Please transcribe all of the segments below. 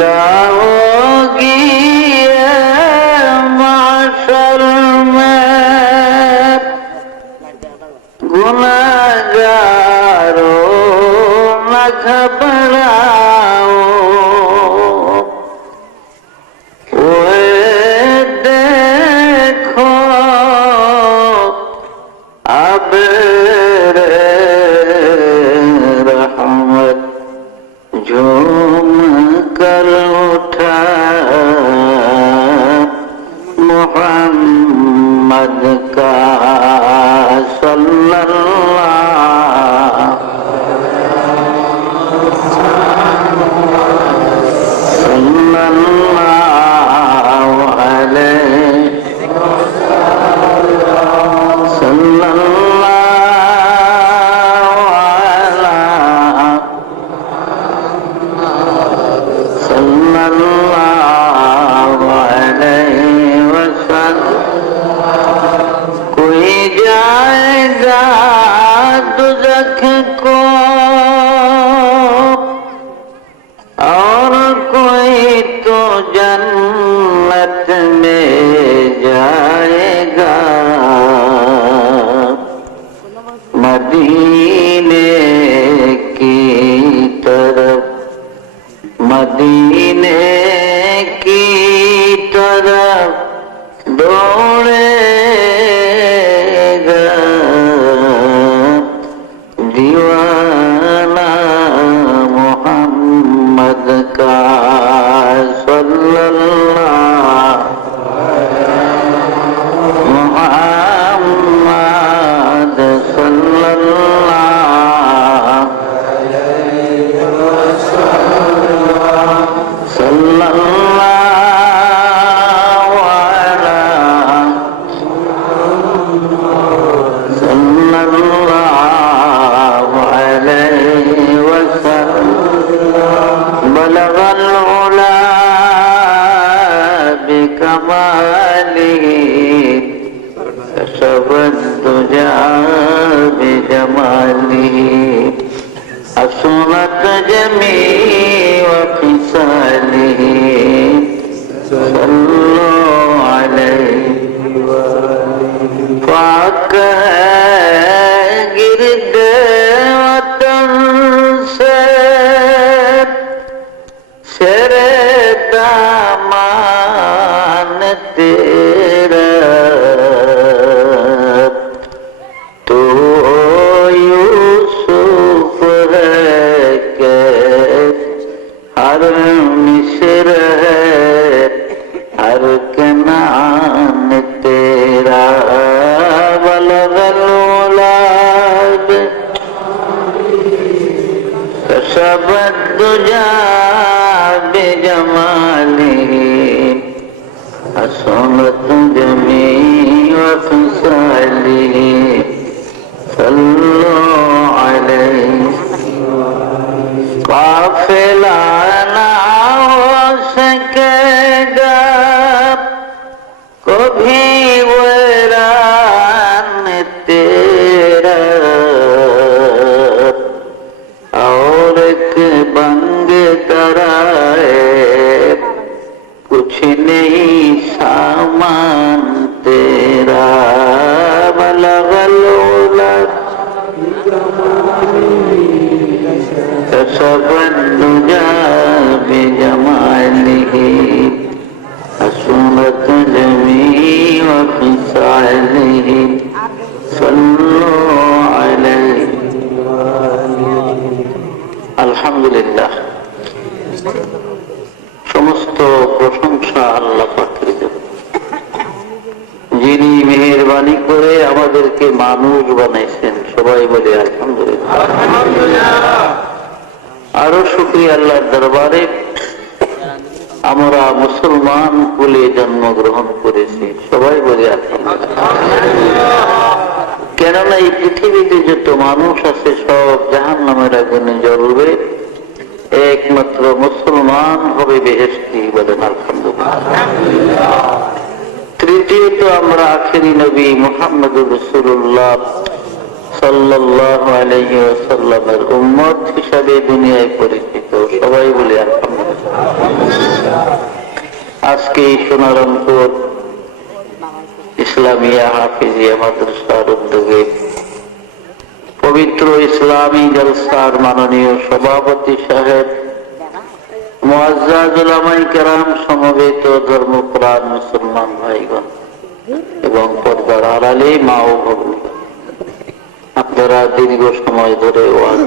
जाओगी माशर में गुनाहगारों न घबराओ देखो अब रहमत झूम कर उठा मोहम्मद का कोई जाएगा दुज़ख को और कोई तो जन्नत में जाएगा। मदीने की तरफ मदीने की तरफ दौड़ेगा दीवाना मोहम्मद का मोहम्मद बलगल उला बिकमालिही कशफत दुजा बिजमालिही हसनत जमी व फिसालिही सल्लु अलैहि पाक गिरद वतन से शेरे दामान तेरा तो यूसुफ है के हर मिस्र है हर कनान तेरा बलगल उलाद कशफत दुजा बिजमालिही हसनत जमी व फिसालिही सल्लु अलैहि। काफिला ना हो सकेगा कभी वीरान तेरा और एक बंग तराए कुछ नहीं सामान तेरा बलगल उलट कशफत दुजा बिजमालिही हसनत जमी व फिसालिही सल्लु अलैहि। আলহামদুলিল্লাহ, সমস্ত প্রশংসা আল্লাহ পাকের জন্য, যিনি মেহেরবানি করে আমাদেরকে মানুষ বানাইছেন। সবাই বলে আলহামদুলিল্লাহ। আরো শুকরিয়া আল্লাহর দরবারে আমরা মুসলমান কুলে জন্মগ্রহণ করেছি। সবাই বলে আলহামদুলিল্লাহ। কেননা এই পৃথিবীতে যত মানুষ আছে সব জাহান্নামের আগুনে জ্বলবে, একমাত্র মুসলমান হবে বেহেশতি। বলেন আলহামদুলিল্লাহ। তৃতীয়ত আমরা আখেরি নবী মুহাম্মদুর রাসূলুল্লাহ সাল্লাল্লাহু আলাইহি ওয়াসাল্লামের উম্মত হিসাবে দুনিয়ায় পরিচিত। সবাই বলে আলহামদুলিল্লাহ। আজকে এই সোনারংপুর ইসলামিয়া হাফিজিয়া মাদ্রাসার উদ্যোগে পবিত্র ইসলামী জলসার মাননীয় সভাপতি সাহেব, মুআজ্জাজ উলামায়ে কেরাম, সমবেত ধর্মপ্রাণ মুসলমান ভাইগণ এবং পর্দার আড়ালে মা ও ভগ্নীগণ, আপনারা দীর্ঘ সময় ধরে ওয়াজ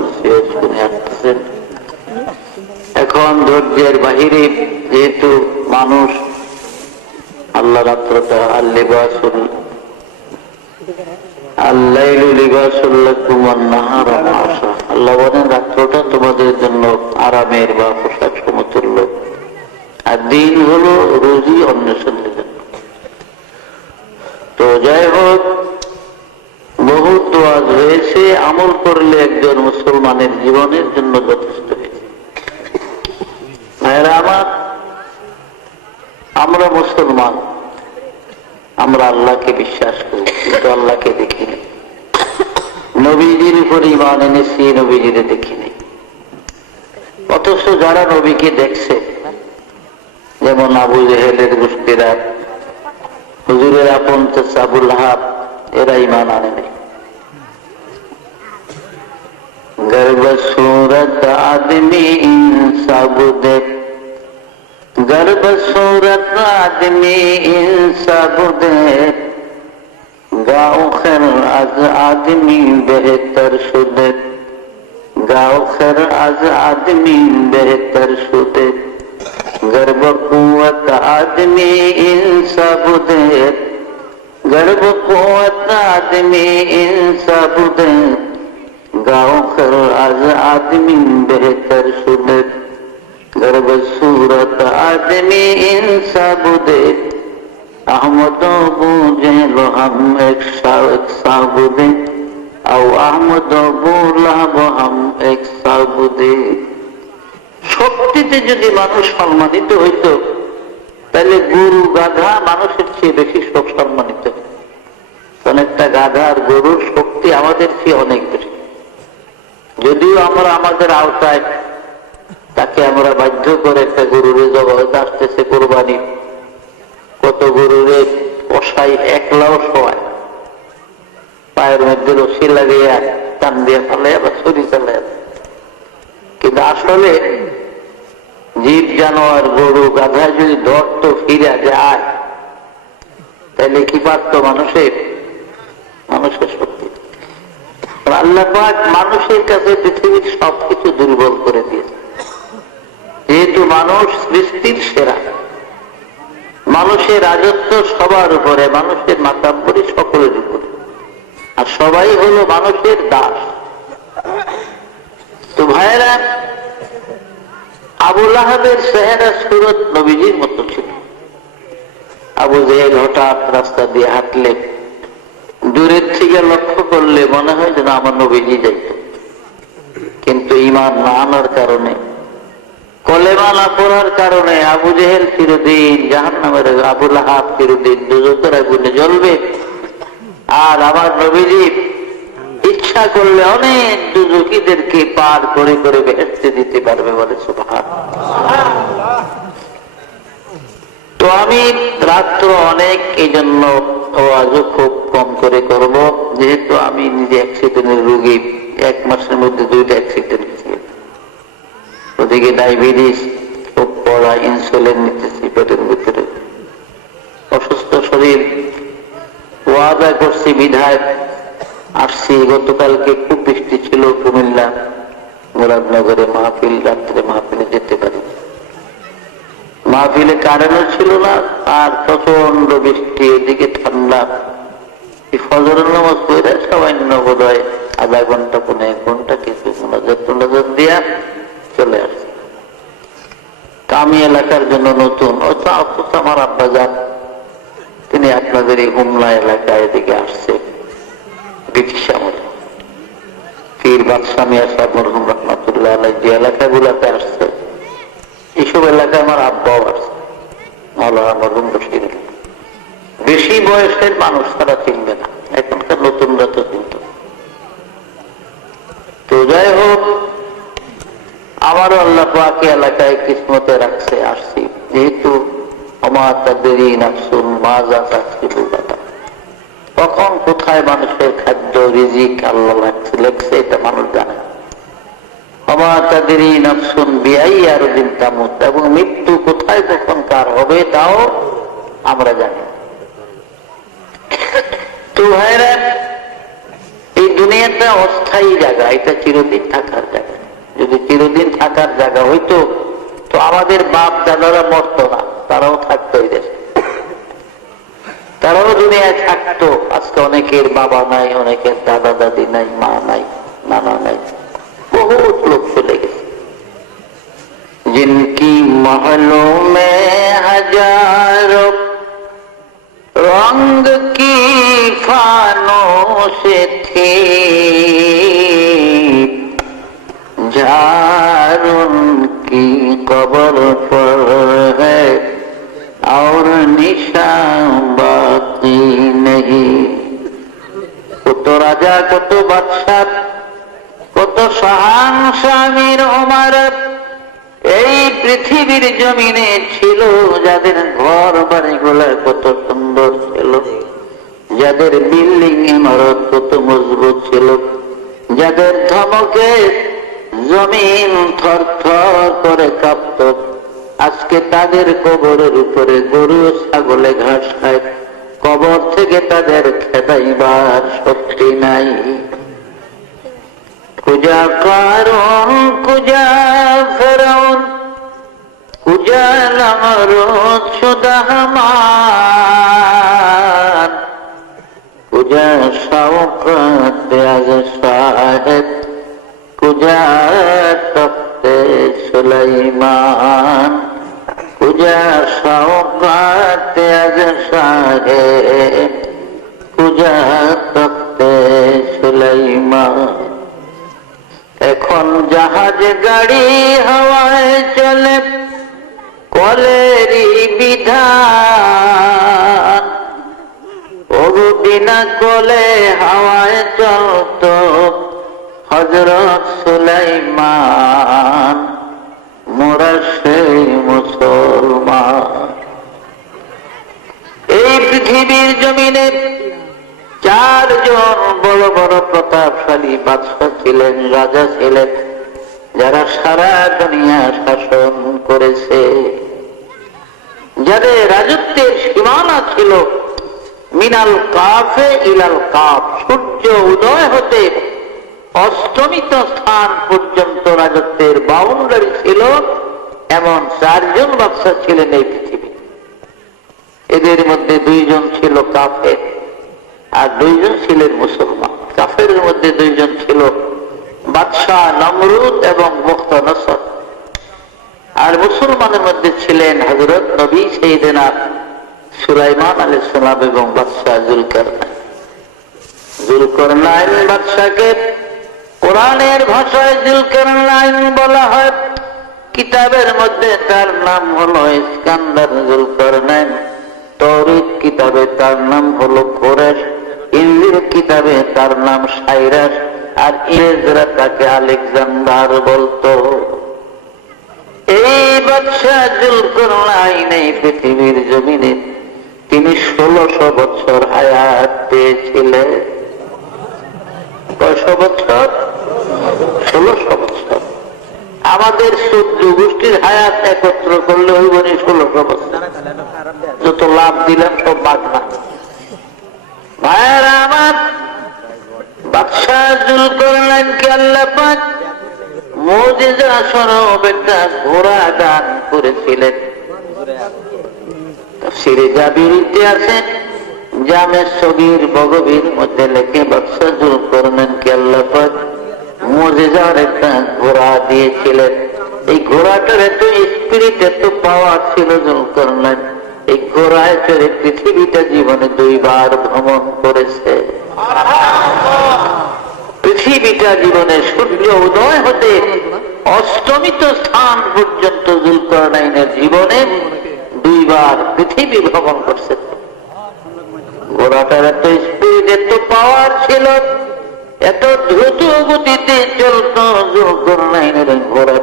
শুনে আসতেছেন। এখন ধৈর্যের বাহিরে, যেহেতু মানুষ আল্লাহ রাত্রটা আল্লিবাসুল আল্লাইলু লিবাসুল লাকুম ওয়ান নাহারু মাআশা, আল্লাহ বলেন রাত্রটা তোমাদের জন্য আরামের বা পোশাক সমতুল্য, আর দিন হলো রুজি অন্বেষণের জন্য। তো যাই হোক, বহুত ওয়াজ হয়েছে, আমল করলে একজন মুসলমানের জীবনের জন্য যথেষ্ট হয়েছে। ভাইরা আমার, আমরা মুসলমান, আমরা আল্লাহকে বিশ্বাস করি, কিন্তু আল্লাহকে দেখিনি। নবীজির উপর ঈমান এনেছি, নবীজিরে দেখিনি। অথচ যারা নবীকে দেখছে, যেমন আবু জেহেলের গোষ্ঠীরা, হুজুরের আপন চাচা আবুল আহাব, এরা ঈমান আনে নাই। গর্ব सूरत आदमी इंसाब दे, गर्भ सूरत आदमी इंसाब दे, गाँव खैर आज आदमी बेहतर शुदे, गाँव खैर आज आदमी बेहतर शुदे, गर्भ कुवत आदमी इंसाब दे, गर्भ कुवत आदमी इंसाब दे, गाँव खैर आज आदमी बेहतर शुदे, गर्भ सूरत आदमी इंसाब दे, अहमदो बूझे लो हम एक साबुदे, आओ अहमदो बुलाबो हम एक साबुदे। শক্তিতে যদি মানুষ সম্মানিত হইত, তাহলে গরু গাধা মানুষের চেয়ে বেশি সম্মানিত। কারণ একটা গাধা আর গরুর শক্তি আমাদের চেয়ে অনেক বেশি। যদিও আমরা আমাদের আওতায় তাকে আমরা বাধ্য করে একটা গরুরে জবাই আসতেছে কোরবানি, কত গরুরে কষাই একলাও সবাই পায়ের মধ্যে রশি লাগিয়ে টান দিয়ে ফেলে বা ছুরি চালে। কিন্তু আসলে জীব জানোয়ার গরু গাধা যদি ধরতো ফিরে যায়, তাহলে কি পারত মানুষের শক্তি। আল্লাহ পাক মানুষের কাছে পৃথিবীর সবকিছু দুর্বল করে দিয়েছে। যেহেতু মানুষ সৃষ্টির সেরা, মানুষের রাজত্ব সবার উপরে, মানুষের মাতাব্বরি সকলের উপরে, আর সবাই হলো মানুষের দাস। তো ভাইরা, আবু লাহাবের চেহারা সুরত নবীজির মতো ছিল। আবু জেহেল হঠাৎ রাস্তা দিয়ে হাঁটলে দূরের থেকে লক্ষ্য করলে মনে হয় যেন আমার নবীজি যাইত, কিন্তু ঈমান না আনার কারণে, কলেমা না পড়ার কারণে আবু জেহেল চিরদিন জাহান্নামের, আবু লাহাব চিরদিন দোজখের আগুনে জ্বলবে। আর আমার নবীজি ইচ্ছা করলে অনেক দুজখীদেরকে পার করে করে বেহেশতে দিতে পারবে, বলে সুবহানাল্লাহ। তো আমি রাত্র অনেক, এই জন্য আওয়াজও খুব কম করে করব, যেহেতু আমি নিজে অ্যাক্সিডেন্টের রোগী। 1 মাসের মধ্যে 2টা অ্যাক্সিডেন্ট হয়েছে। ওদিকে ডায়াবেটিস, খুব পড়া, ইনসুলিন নিতেছি পেটের ভিতরে, অসুস্থ শরীর। ওয়াদা করছি বিধায় আসছি। গতকালকে খুব বৃষ্টি ছিল কুমিল্লা মুরাদনগরে মাহফিল, রাত্রে মাহফিলে যেতে পারি। মাহফিলে কারেন্টও ছিল না, আর প্রচন্ড বৃষ্টি, এদিকে ঠান্ডা। ফজরের নামাজ পড়ে সামান্য বোধ হয় আধা ঘন্টা 1 ঘন্টা কিছু মোনাজাত দিয়া চলে আসছে। আমি এলাকার জন্য নতুন, অথচ আমার আব্বা যান, তিনি আপনাদের এই হুমলা এলাকায় এদিকে আসছে ব্রিটিশ আমলে। পীর বাদশাহ মিয়া সাহেব মরহুম রহমাতুল্লাহ আলাইহি যে এলাকাগুলোতে আসছে, এইসব এলাকায় আমার আব্বাও আসছে, মাওলানা মরহুম বশির। বেশি বয়সের মানুষ তারা চিনবে না, এখনকার নতুনরা তো চিনত। তো যাই হোক, আমারও আল্লাহ পাক এলাকায় কিসমতে রাখছে, আসছি। যেহেতু ওমা তাদরি নাফসুন মাযা তাকসিবু গাদা। কখন কোথায় মানুষের খাদ্য রিজিক আল্লাহ লেখছে এটা মানুষ জানে। ওমা তাদরি নাফসুন বিআইয়ি আরদিন তামুত, এবং মৃত্যু কোথায় কখন কার হবে তাও আমরা জানি। তো ভাইরা, এই দুনিয়াটা অস্থায়ী জায়গা, এটা চিরদিন থাকার জায়গা। যদি চিরদিন থাকার জায়গা হইতো তো আমাদের বাপ দাদারা মরতো না, তারাও থাকতো এই দেশে, তারাও দুনিয়ায় থাকতো। আজকে অনেকের বাবা নাই, অনেকের দাদা দাদি নাই, মা নাই, নানা নাই, বহুত লোক চলে গেছে। जिनकी महलों में हजारों रंग की फानों से थी, जार उनकी कब्र पर है और निशान बाकी नहीं। কত রাজা, কত বাদশাহ, কত শাহানশামীর ওমরাত এই পৃথিবীর জমিনে ছিল, যাদের ঘর বাড়িগুলো কত সুন্দর ছিল, যাদের বিল্ডিং ইমারত কত মজবুত ছিল, যাদের ধমকে জমিন থরথর করে কাঁপত, আজকে তাদের কবরের উপরে গরু ছাগলে ঘাস খায়, কবর থেকে তাদের খেদাইবার শক্তি নাই। কুজা কারণ, কুজা ফেরাউন, কুজা নমরুদ শুদা হামান, কুজা শওকত আজ সাহেব, কুজা তখতে সুলাইমান, কুজা শওকত আজ সাহেব, কুজা তখতে সুলাইমান। এখন জাহাজ গাড়ি হাওয়ায় চলে, কলেরই বিধান, ওগো বিনা কলে হাওয়ায় চলত হযরত সুলাইমান, মোরা সেই মুসলমান। এই পৃথিবীর জমিনে চারজন বড় বড় প্রতাপশালী বাদশা ছিলেন, রাজা ছিলেন, যারা সারা দুনিয়া শাসন করেছে, যাদের রাজত্বের সীমানা ছিল মিনাল কাফে ইলাল কাফ, সূর্য উদয় হতে অস্তমিত স্থান পর্যন্ত রাজত্বের বাউন্ডারি ছিল। এমন চারজন বাদশা ছিলেন এই পৃথিবী। এদের মধ্যে দুইজন ছিল কাফের আর দুইজন ছিলেন মুসলমান। কাফের মধ্যে দুইজন ছিল বাদশাহ নমরুদ এবং মুখতানসর, আর মুসলমানের মধ্যে ছিলেন হযরত নবী সাইয়েদনা সুলাইমান আলাইহিস সালাম এবং বাদশাহ জুলকারনাইন। জুলকারনাইন বাদশাকে কোরআনের ভাষায় জুলকারনাইন বলা হয়, কিতাবের মধ্যে তার নাম হলো ইস্কান্দার জুলকারনাইন, তাওরীত কিতাবে তার নাম হলো কোরেশ, ইনজিল কিতাবে তার নাম সাইরাস, আর ইংরেজরা তাকে আলেকজান্ডার বলতো। এই বাদশাহ জুলকারনাইন এই পৃথিবীর জমিনে তিনি 1600 বছর হায়াত পেয়েছিলেন। কয়শো বছর? 1600 বছর। আমাদের 14 গোষ্ঠীর হায়াত একত্র করলে হইব 1600 বছর। যত লাভ দিলাম সব বাদ না। ভাইয়েরা আমার, বাদশাহ জুলকারনাইনকে আল্লাহ পাক মুজিজা স্বরূপ একটা ঘোড়া দান করেছিলেন। তাফসীরে জাবিরিতে আছে, জামে সগীর বগবীর মধ্যে লেখে বাদশাহ জুলকারনাইনকে আল্লাহ পাক মুজিজার একটা ঘোড়া দিয়েছিলেন। এই ঘোড়াটার এত স্পিরিট, এত পাওয়ার ছিল জুলকারনাইন, এই ঘোড়ায় চড়ে পৃথিবীটা জীবনে 2 বার ভ্রমণ করেছে। পৃথিবীটা জীবনে সূর্য উদয় হতে অস্তমিত স্থান পর্যন্ত জুলকারনাইনের জীবনে 2 বার পৃথিবী ভ্রমণ করছে। ঘোড়াটার এত স্পিড, এত পাওয়ার ছিল, এত দ্রুত গতিতে চলত জুলকারনাইনের ঘোড়া।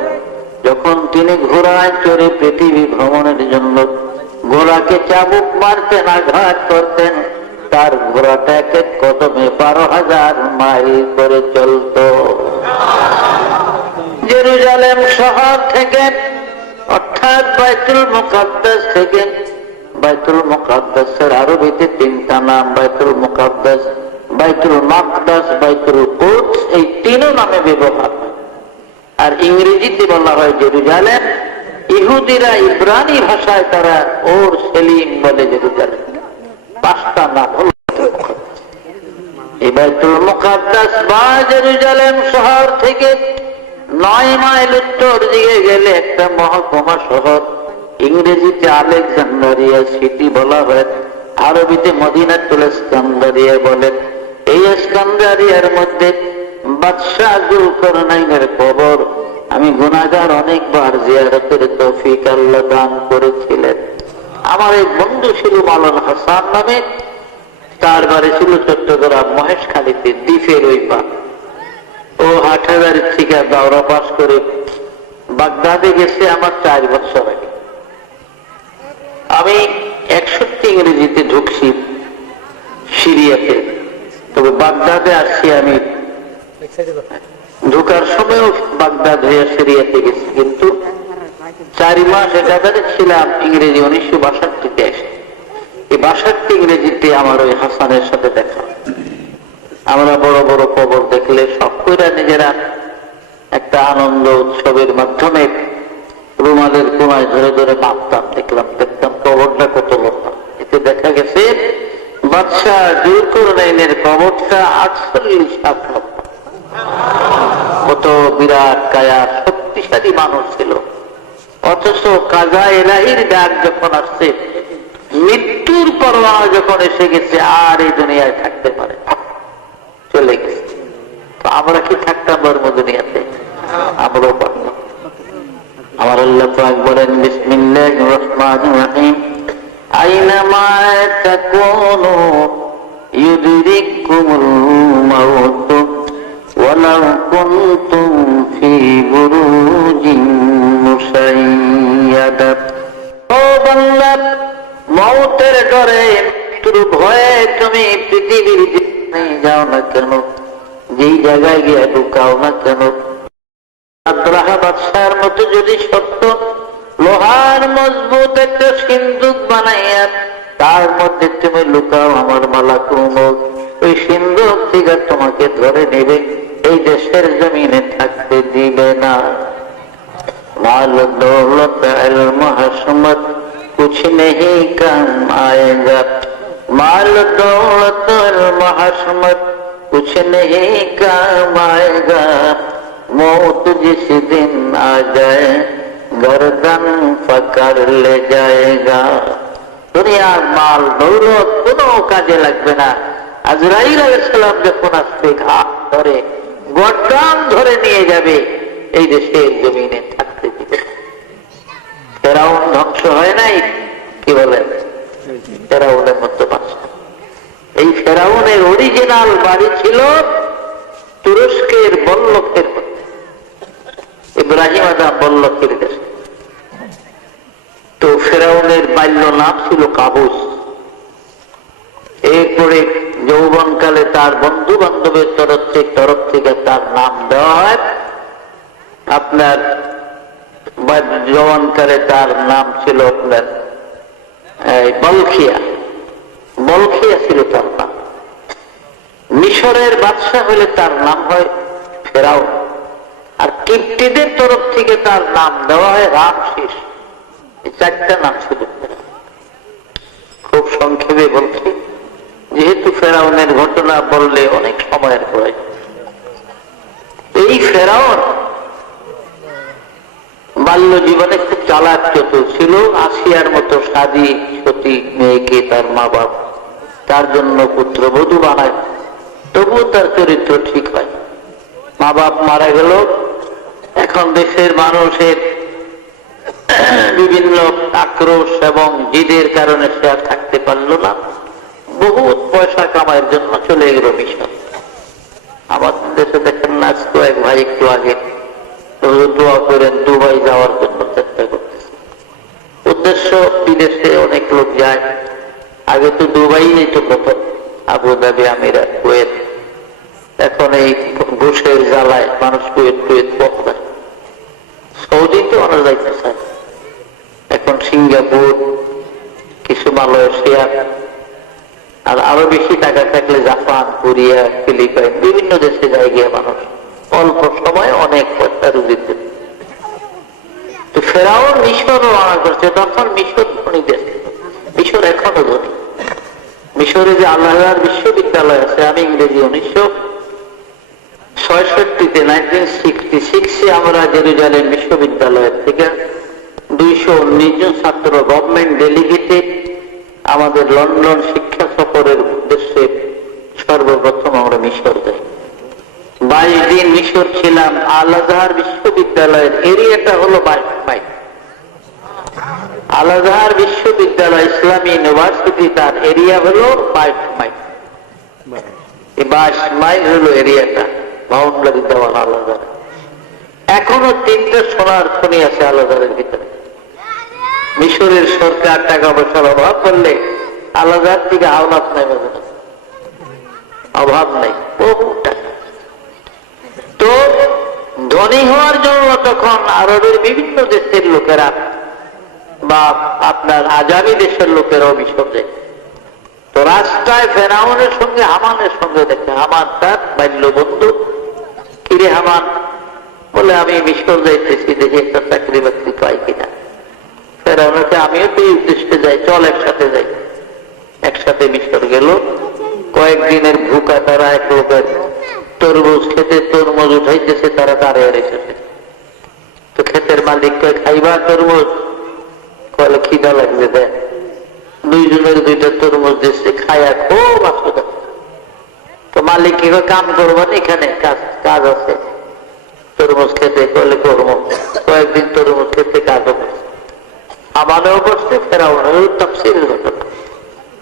যখন তিনি ঘোড়ায় চড়ে পৃথিবী ভ্রমণের জন্য ঘোড়াকে চাবুক মারতেন, আঘাত করতেন, তার ঘোড়াটা এক এক কদমে 12,000 মাইল করে চলত। জেরুজালেম শহর থেকে, অর্থাৎ বাইতুল মুকাদ্দাস থেকে, বাইতুল মুকাদ্দাসের আরবিতে 3টা নাম, বাইতুল মুকাদ্দাস, বাইতুল মাকদাস, বাইতুল কুদস, এই 3 নামে ব্যবহার। আর ইংরেজিতে বলা হয় জেরুজালেম। ইহুদিরা ইব্রানি ভাষায় তারা ওর সেলিম বলে জেরুজালেম। 5টা নাম হল এই বাইতুল মুকাদ্দাস বা জেরুজালেম শহর থেকে 9 মাইল উত্তর দিকে গেলে একটা মহকুমা শহর, ইংরেজিতে আলেকজান্ডারিয়া সিটি বলা হয়, আরবিতে মদিনাতুল ইস্কান্দারিয়া বলেন। এই ইস্কান্দারিয়ার মধ্যে বাদশাহ যুলকারনাইনের কবর আমি গুনাহগার অনেকবার জিয়ারতের তৌফিক আল্লাহ দান করেছিলেন। আমার এক বন্ধু ছিল মাওলান হাসান নামে, তার বাড়ি ছিল চট্টগ্রাম মহেশখালীতে, দ্বীপের ওই পা। ও হাটহাজারী থেকে দাওরা পাস করে বাগদাদে গেছে আমার 4 বছর আগে। আমি 61 ইংরেজিতে ঢুকছি সিরিয়াতে, তবে বাগদাদে আসছি আমি ঢুকার সময়ও বাগদাদ হয়ে সিরিয়াতে গেছি, কিন্তু 4 মাস একাধারে ছিলাম ইংরেজি 1962-তে এসে। এই 62 ইংরেজিতে আমার ওই হাসানের সাথে দেখা। আমরা বড় বড় কবর দেখলে সব কইরা নিজেরা একটা আনন্দ উৎসবের মাধ্যমে রুমালের কোনায় ধরে ধরে মাপতাম, দেখতাম কবরটা কত লম্বা। এতে দেখা গেছে বাদশাহ যুলকারনাইনের কবরটা 48 হাত লম্বা। কত বিরাট কায়া, শক্তিশালী মানুষ ছিল। অথচ কাজা ইলাহির ডাক যখন আসছে, মৃত্যুর পরোয়ানা যখন এসে গেছে, আর এই দুনিয়ায় থাকতে পারে, চলে গেছে। তো আমরা কি থাকতাম ধর্ম দুনিয়াতে? আমরাও পারতাম। আমার আল্লাহ পাক বলেন বিসমিল্লাহির রহমানির রহিম, আইনামা তাকুনু ইউদরিকুমুল মাউত ওয়ালাউ কুনতুম ফি বুরুজিন মুশাইয়াদা। ও বান্দা, মওতের ডরে, মৃত্যুর ভয়ে তুমি পৃথিবীর যেখানে যাও না কেন, যেই জায়গায় গিয়ে ঢুকাও না কেন, আব্রাহা বাদশার মতো যদি সত্য লোহার মজবুত একটা সিন্দুক বানাইয়া তার মধ্যে তুমি লুকাও, আমার মালাকুল মউত ওই সিন্দুক থেকে তোমাকে ধরে নেবে, এই দেশের জমিনে থাকতে দিবে না। মাল দৌলত ইলম হশমত कुछ नहीं काम आएगा, माल दौलत महशमत कुछ नहीं काम आएगा, मौत जिस दिन आ जाए गर्दन पकड़ ले जाएगा। দুনিয়ার মাল দৌলত কোনো কাজে লাগবে না। আজরাইল আলাইহিস সালাম যখন আসবে ঘাট ধরে গর্দান ধরে নিয়ে যাবে, এই দেশের জমিনে থাকতে দিবে। ফেরাউন ধ্বংস হয় নাই, কি বলেন? ফেরাউনের মতো বাদশা। এই ফেরাউনের অরিজিনাল বাড়ি ছিল তুরস্কের বল্লকের মধ্যে, ইব্রাহিম আদম বল্লকের দেশে। তো ফেরাউনের বাল্য নাম ছিল কাবুস। এরপরে যৌবনকালে তার বন্ধু বান্ধবের তরফ থেকে তার নাম দেওয়া হয় আপনার, জওয়ানকালে তার নাম ছিল আপনার বলখিয়া। বলখিয়া ছিল তার নাম। মিশরের বাদশাহ হলে তার নাম হয় ফেরাউন। আর কিপ্টিদের তরফ থেকে তার নাম দেওয়া হয় রামসিস। এই 4টা নাম ছিল। খুব সংক্ষেপে বলছি, যেহেতু ফেরাউনের ঘটনা বললে অনেক সময়ের প্রয়োজন। এই ফেরাউন বাল্য জীবনে খুব চালাক চতুর ছিল। আসিয়ার মতো সাদী সতী মেয়েকে তার মা বাপ তার জন্য পুত্রবধূ বানায়, তবুও তার চরিত্র ঠিক হয়। মা বাপ মারা গেল, এখন দেশের মানুষের বিভিন্ন আক্রোশ এবং জিদের কারণে সে আর থাকতে পারল না। বহুত পয়সা কামাইয়ের জন্য চলে গেল মিশর। আমাদের দেশে দেখেন না, এক ভাই একটু আগে দোয়া করেন দুবাই যাওয়ার জন্য চেষ্টা করতেছে। ও উদ্দেশ্য বিদেশে অনেক লোক যায়। আগে তো দুবাই যেত প্রথম, আবুধাবি, আমিরাত, কুয়েত। এখন এই ঘুষের জ্বালায় মানুষ কুয়েত কুয়েত পড়ায়। সৌদিতে মানুষ যাইতে চায়, এখন সিঙ্গাপুর, কিছু মালয়েশিয়া, আর আরো বেশি টাকা থাকলে জাপান, কোরিয়া, ফিলিপাইন, বিভিন্ন দেশে যায় গিয়ে মানুষ অল্প সময় অনেক পয়সা রুজিতে। তো ফেরাউন মিশরও মানা করছে, তখন মিশর ধনী দেশ, মিশর এখনো ধনী। মিশরে যে আল্লাহর বিশ্ববিদ্যালয় আছে, আমি ইংরেজি 1966 আমরা জেরুজালেম বিশ্ববিদ্যালয়ের থেকে 219 জন ছাত্র গভর্নমেন্ট ডেলিগেটে আমাদের লন্ডন শিক্ষা সফরের উদ্দেশ্যে সর্বপ্রথম আমরা মিশর যাই। 22 দিন মিশর ছিলাম। আল আজহার বিশ্ববিদ্যালয়ের এরিয়াটা হলো 22 মাইল। আল আজহার বিশ্ববিদ্যালয় ইসলামী ইউনিভার্সিটি, তার এরিয়া হলো 22 মাইল। এই 22 মাইল হলো এরিয়াটা, বাউন্ডারি দেওয়া আল আজহার। এখনো 3টা সোনার খনি আছে আল আজহারের ভিতরে। মিশরের সরকার টাকা পয়সার অভাব করলে আল আজহার থেকে আওলাদ নাই, অভাব নাই, বহু টাকা। তো ধনী হওয়ার জন্য তখন আরবের বিভিন্ন দেশের লোকেরা বা আপনার আজামি দেশের লোকেরাও মিশর যায়। তো রাস্তায় ফেরাউনের সঙ্গে হামানের সঙ্গে দেখে, হামান তার বাল্য বন্ধু। কিরে হামান? বলে আমি মিশর যাইতেছি, দেখি একটা চাকরি বাকরি পাই কিনা। ফেরাউনকে আমিও তো এই উদ্দেশ্যে যাই, চল একসাথে যাই। একসাথে মিশর গেল। কয়েকদিনের ভুকা তারা এক লোকের তরমুজ খেতে, তরমুজ উঠাইতেছে, তারা দাঁড়িয়ে রেখেছে। তো ক্ষেতের মালিক কয়, খাইবা তরমুজ? কলে খিদা লাগবে, দেয়। 2 জনের 2টা তরমুজ দিচ্ছে, খায়া খুব আসতে। তো মালিক কি কাম করবো না, এখানে কাজ আছে তরমুজ খেতে? কলে করবো। কয়েকদিন তরমুজ খেতে কাজও করছে, আমাদেরও করছে, ফেরাউনেরও। তাফসীরের ঘটনা।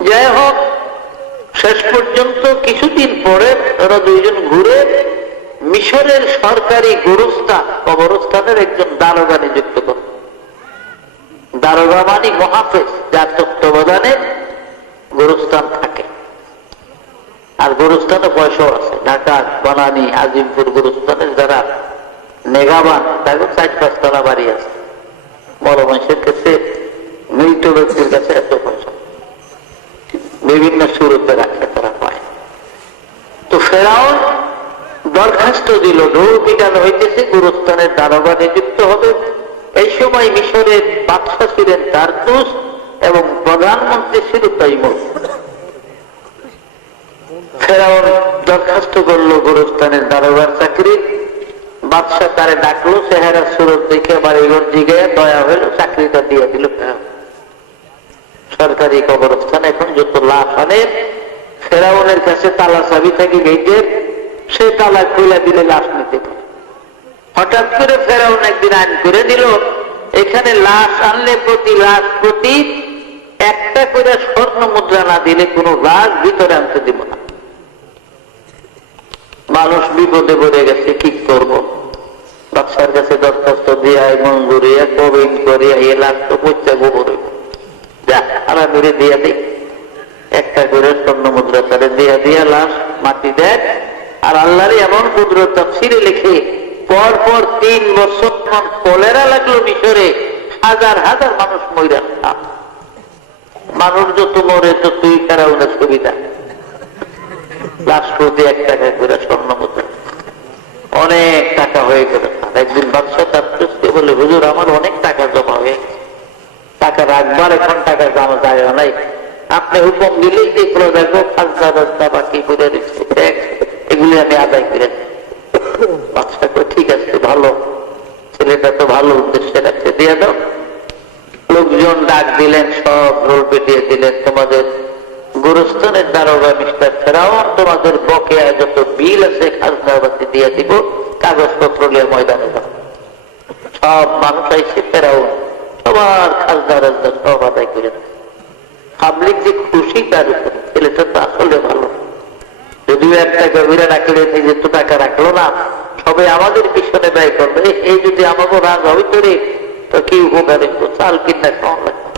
যাই হোক, শেষ পর্যন্ত কিছুদিন পরে ওরা 2 জন ঘুরে মিশরের সরকারি কবরস্থানের একজন দারোগা নিযুক্ত করে। দারোগা মানে মহাফেজ, যার তত্ত্বাবধানে গোরস্থান থাকে। আর গোরস্থানে পয়সাও আছে। ঢাকা, বনানী, আজিমপুর গোরস্থানের যারা নেগাবান, তাকে 4-5 তলা বাড়ি আছে। বড় মানুষের কাছে, মৃত ব্যক্তির কাছে এত পয়সা বিভিন্ন সুরতে রাখে, তারা পায়। তো ফেরাউন দরখাস্ত দিল, ঢোল পিটানো হইতেছে, গোরস্থানের দারোগা নিযুক্ত হবে। এই সময় মিশরের বাদশা ছিলেন তারতুস এবং প্রধানমন্ত্রী ছিল তাইমুর। ফেরাউন দরখাস্ত করলো গোরস্থানের দারোগার চাকরি। বাদশা তারে ডাকলো, চেহারা সুরত দেখে বাড়িঘর জিগে দয়া হইল, চাকরিটা দিয়ে দিল। সরকারি কবরস্থান। এখন যত লাশ আনে, ফেরাউনের কাছে তালা চাবি থাকে গেটের, সে তালা খুলে দিলে লাশ নিতে পারে। হঠাৎ করে ফেরাউন একদিন আইন করে দিল, এখানে লাশ আনলে প্রতি লাশ প্রতি 1টা করে স্বর্ণ মুদ্রা না দিলে কোনো লাশ ভিতরে আনতে দিব না। মানুষ বিপদে পড়ে গেছে, কি করব? বাদশার কাছে দরখাস্ত দিয়ে মঞ্জুরিয়া কবিন করিয়া এ লাশ তো পচা গোবর যা আরা ধরে দিয়ে দিই। 1টা করে স্বর্ণ মুদ্রা তারে দিয়া লাশ মাটি দেয়। আর আল্লাহর এমন কুদরত, তাফসীরে লিখে পরপর 3 বছর কলেরা লাগলো মিশরে, হাজার হাজার মানুষ মইরা। মানুষ যত মরে ততই ফেরাউনের সুবিধা। লাশ প্রতি 1 টাকা করে স্বর্ণ মুদ্রা, অনেক টাকা হয়ে গেল। একদিন বাদশা তারতুসকে বলে, হুজুর আমার অনেক টাকা জমা হয়ে গেছে, টাকা রাখবার এখন টাকা জমা যায় নাই, আপনি হুকুম দিলেই দেখলো, দেখো খাজনা রাস্তা বাকি করে দিচ্ছে, এগুলি আমি আদায় করে। বাদশা কই, ঠিক আছে, ভালো, ছেলেটা তো ভালো উদ্দেশ্যে রাখছে, দিয়ে দাও। লোকজন ডাক দিলেন, সব রোল পেটিয়ে দিলেন, তোমাদের গোরস্থানের দারোগা মিস্টার ফেরাউন তোমাদের বকেয়া যত বিল আছে খাজনা বাতি দিয়ে দিব, কাগজপত্র নিয়ে ময়দানে যাও। সব মানুষ আইসে, ফেরাউন সবার খাজনা রাজনা সব আদায় করে দেয়। পাবলিক যে খুশি তার উপরে, ছেলেটা তো আসলে ভালো। যদিও 1 টাকা ঘুরে রাখলে নিজের তো টাকা রাখলো না, সবাই আমাদের পিছনে ব্যয় করবে। এই যদি আমাকে রাগ হইতরে তো কি উপকার, চাল কিনা খাওয়া লাগবে।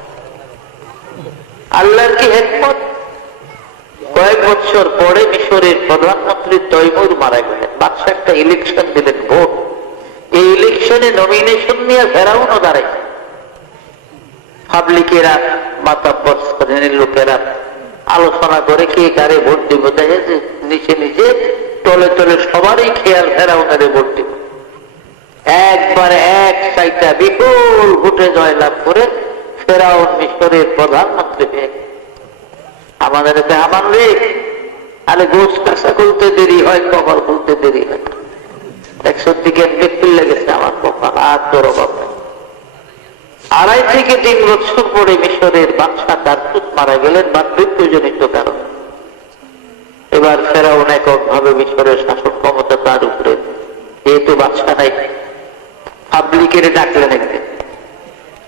প্রধানমন্ত্রী তৈমুর মারা গেলেন, বাদশাহ একটা ইলেকশন দিলেন, ভোট। এই ইলেকশনে নমিনেশন নিয়ে ফেরাউনও দাঁড়ায়। পাবলিকেরা, মাতাব্বর শ্রেণীর লোকেরা আলোচনা করে কে কারে ভোট দিব, দেখে যে নিচে নিচে তলে তলে সবারই খেয়াল ফেরাউনের ভোট দিব। একবারে এক সাইটা বিপুল ভোটে জয়লাভ করে ফেরাউন মিশরের প্রধানমন্ত্রী হয়ে গেল। আমাদের হামান রে, আরে গোস কাঁচা করতে দেরি হয়, কপাল খুলতে দেরি হয়। 100 দিকে খুলে গেছে আমার কপাল, আর তোর অভাব নেই। 2.5 থেকে 3 বছর পরে মিশরের বাদশা দারতুত মারা গেলেন বার্ধক্যজনিত কারণে। এবার ফেরাউন এককভাবে মিশরের শাসন ক্ষমতা তার উপরে, যেহেতু বাদশা নাই, পাবলিকের ডাকলেন একদিন,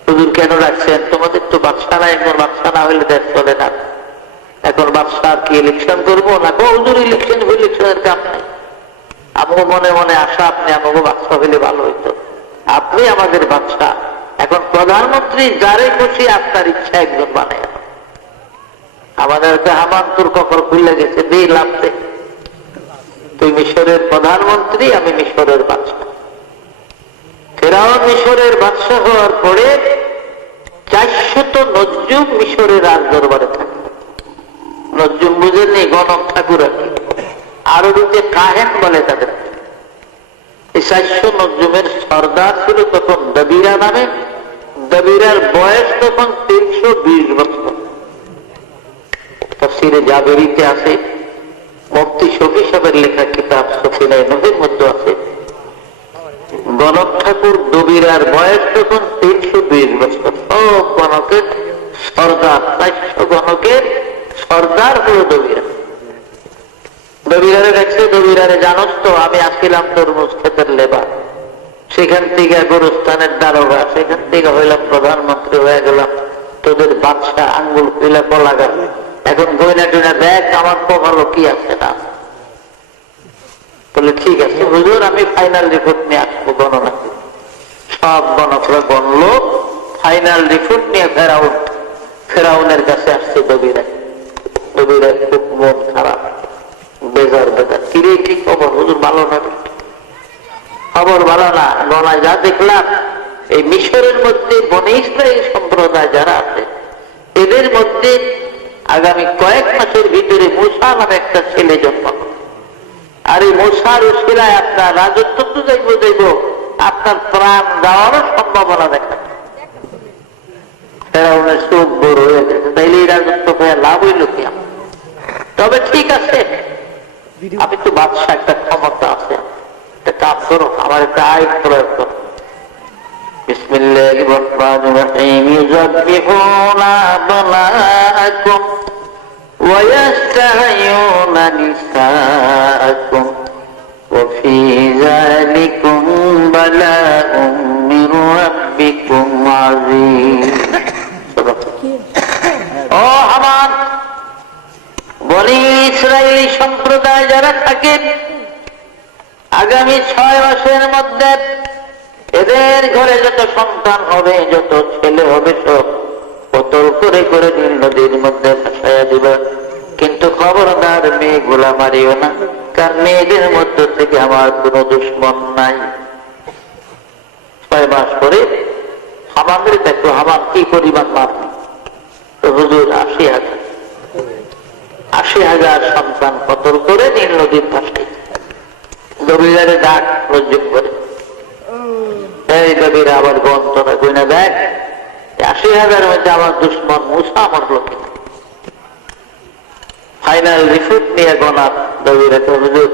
হুজুর কেন ডাকছেন? তোমাদের তো বাদশা নাই, একজন বাদশা না হলে দেশ চলে না। এখন বাদশা কি ইলেকশন করবো না? হুজুর ইলেকশন ইলেকশনের কাম নাই, আমাকে মনে মনে আশা আপনি আমাকে বাদশা হইলে ভালো হইতো। আপনি আমাদের বাদশা, এখন প্রধানমন্ত্রী যারে খুশি আপনার ইচ্ছা একজন বানায়। আমাদের হামান তোর কখর খুলে গেছে, দিয়ে লাভ দেয়, তুই মিশরের প্রধানমন্ত্রী, আমি মিশরের বাদশা। ফেরাউন মিশরের বাদশা হওয়ার পরে 400 নজরুম মিশরের রাজ দরবারে থাকে। নজরুম বুঝেননি? গণক ঠাকুর আর কি, আরবিতে কাহেন বলে তাদের। এই 400 নজরুমের সর্দার ছিল তখন দবিরা নামে। দবিরার বয়স তখন 320 বছর। তাফসীরে জাবেরিতে আছে, মুফতি শফি সাহেবের লেখা কিতাব সফিনায়ে নূহের মধ্যে আছে, গণক ঠাকুর দবিরার বয়স তখন 320 বছর। সব গণকের সর্দার, 400 গণকের সর্দার হলো দবিরা। দবিরারে দেখছে, দবিরারে জানোস তো আমি আসছিলাম তরমুজ ক্ষেতের লেবার, সেখান থেকে গোরস্থানের দারোগা, সেখান থেকে হইলাম প্রধানমন্ত্রী হয়ে গেলাম, তোদের বাদশা আঙ্গুল পিলা কলা গাছ। এখন গয়না টয়না দেখ আমার কপালও কি আছে না। বলে ঠিক আছে হুজুর, আমি ফাইনাল রিপোর্ট নিয়ে আসবো গণনা। সব গণকরা গণলো, ফাইনাল রিপোর্ট নিয়ে ফেরাউনের কাছে আসছে দবিরা। দবিরা খুব মন খারাপ, বেজার বেজার, কিরে কি খবর? হুজুর ভালো না, খবর ভালো না। গণায় যা দেখলাম, এই মিশরের মধ্যে বনে ইসরায়েল সম্প্রদায় যারা আছে, এদের মধ্যে আগামী কয়েক মাসের ভিতরে মূসা নামে একটা ছেলে জন্ম, আর এই মূসার উশিলায় আপনার রাজত্ব তো যাইব, আপনার প্রাণ যাওয়ারও সম্ভাবনা দেখা। ফেরাউনের চোখ বড় হয়ে গেছে, তাইলে এই রাজত্ব পেয়ে লাভ হইল কি? তবে ঠিক আছে, আমি তো বাদশা, একটা ক্ষমতা আছে, একটা কাজ করো, আমার একটা আইন প্রয়োগ করো। বিসমিল্লাহির রহমানির রহিম। ইউযাব্বিহুনা আবনাআকুম ওয়া ইস্তাহয়ুনা নিসাআকুম ওয়া ফী যালিকুম বালাউম মির রাব্বিকুম আযীম। ও হামান, বনি ইসরায়েলি সম্প্রদায় যারা থাকেন, আগামী 6 মাসের মধ্যে এদের ঘরে যত সন্তান হবে, যত ছেলে হবে, সব কতল করে করে নীল নদীর মধ্যে ভাসাইয়া দিবা। কিন্তু খবরদার মেয়েগুলা মারিও না, কারণ মেয়েদের মধ্যে থেকে আমার কোন দুশ্মন নাই। 6 মাস পরে হামানদের দেখো, হামান কি পরিমাণ মারবে। তো হুজুর 80,000 সন্তান কতল করে নীল নদীর ভাসাই। দবিরারে ডাক রজ্জুম করে, এই দবিরা আবার গন্তরা গুনা দেখ, 80,000 মধ্যে আমার দুশ্মন মূসা আমার লোকে। ফাইনাল রিপোর্ট নিয়ে গনা দবিরাকে, হুজুর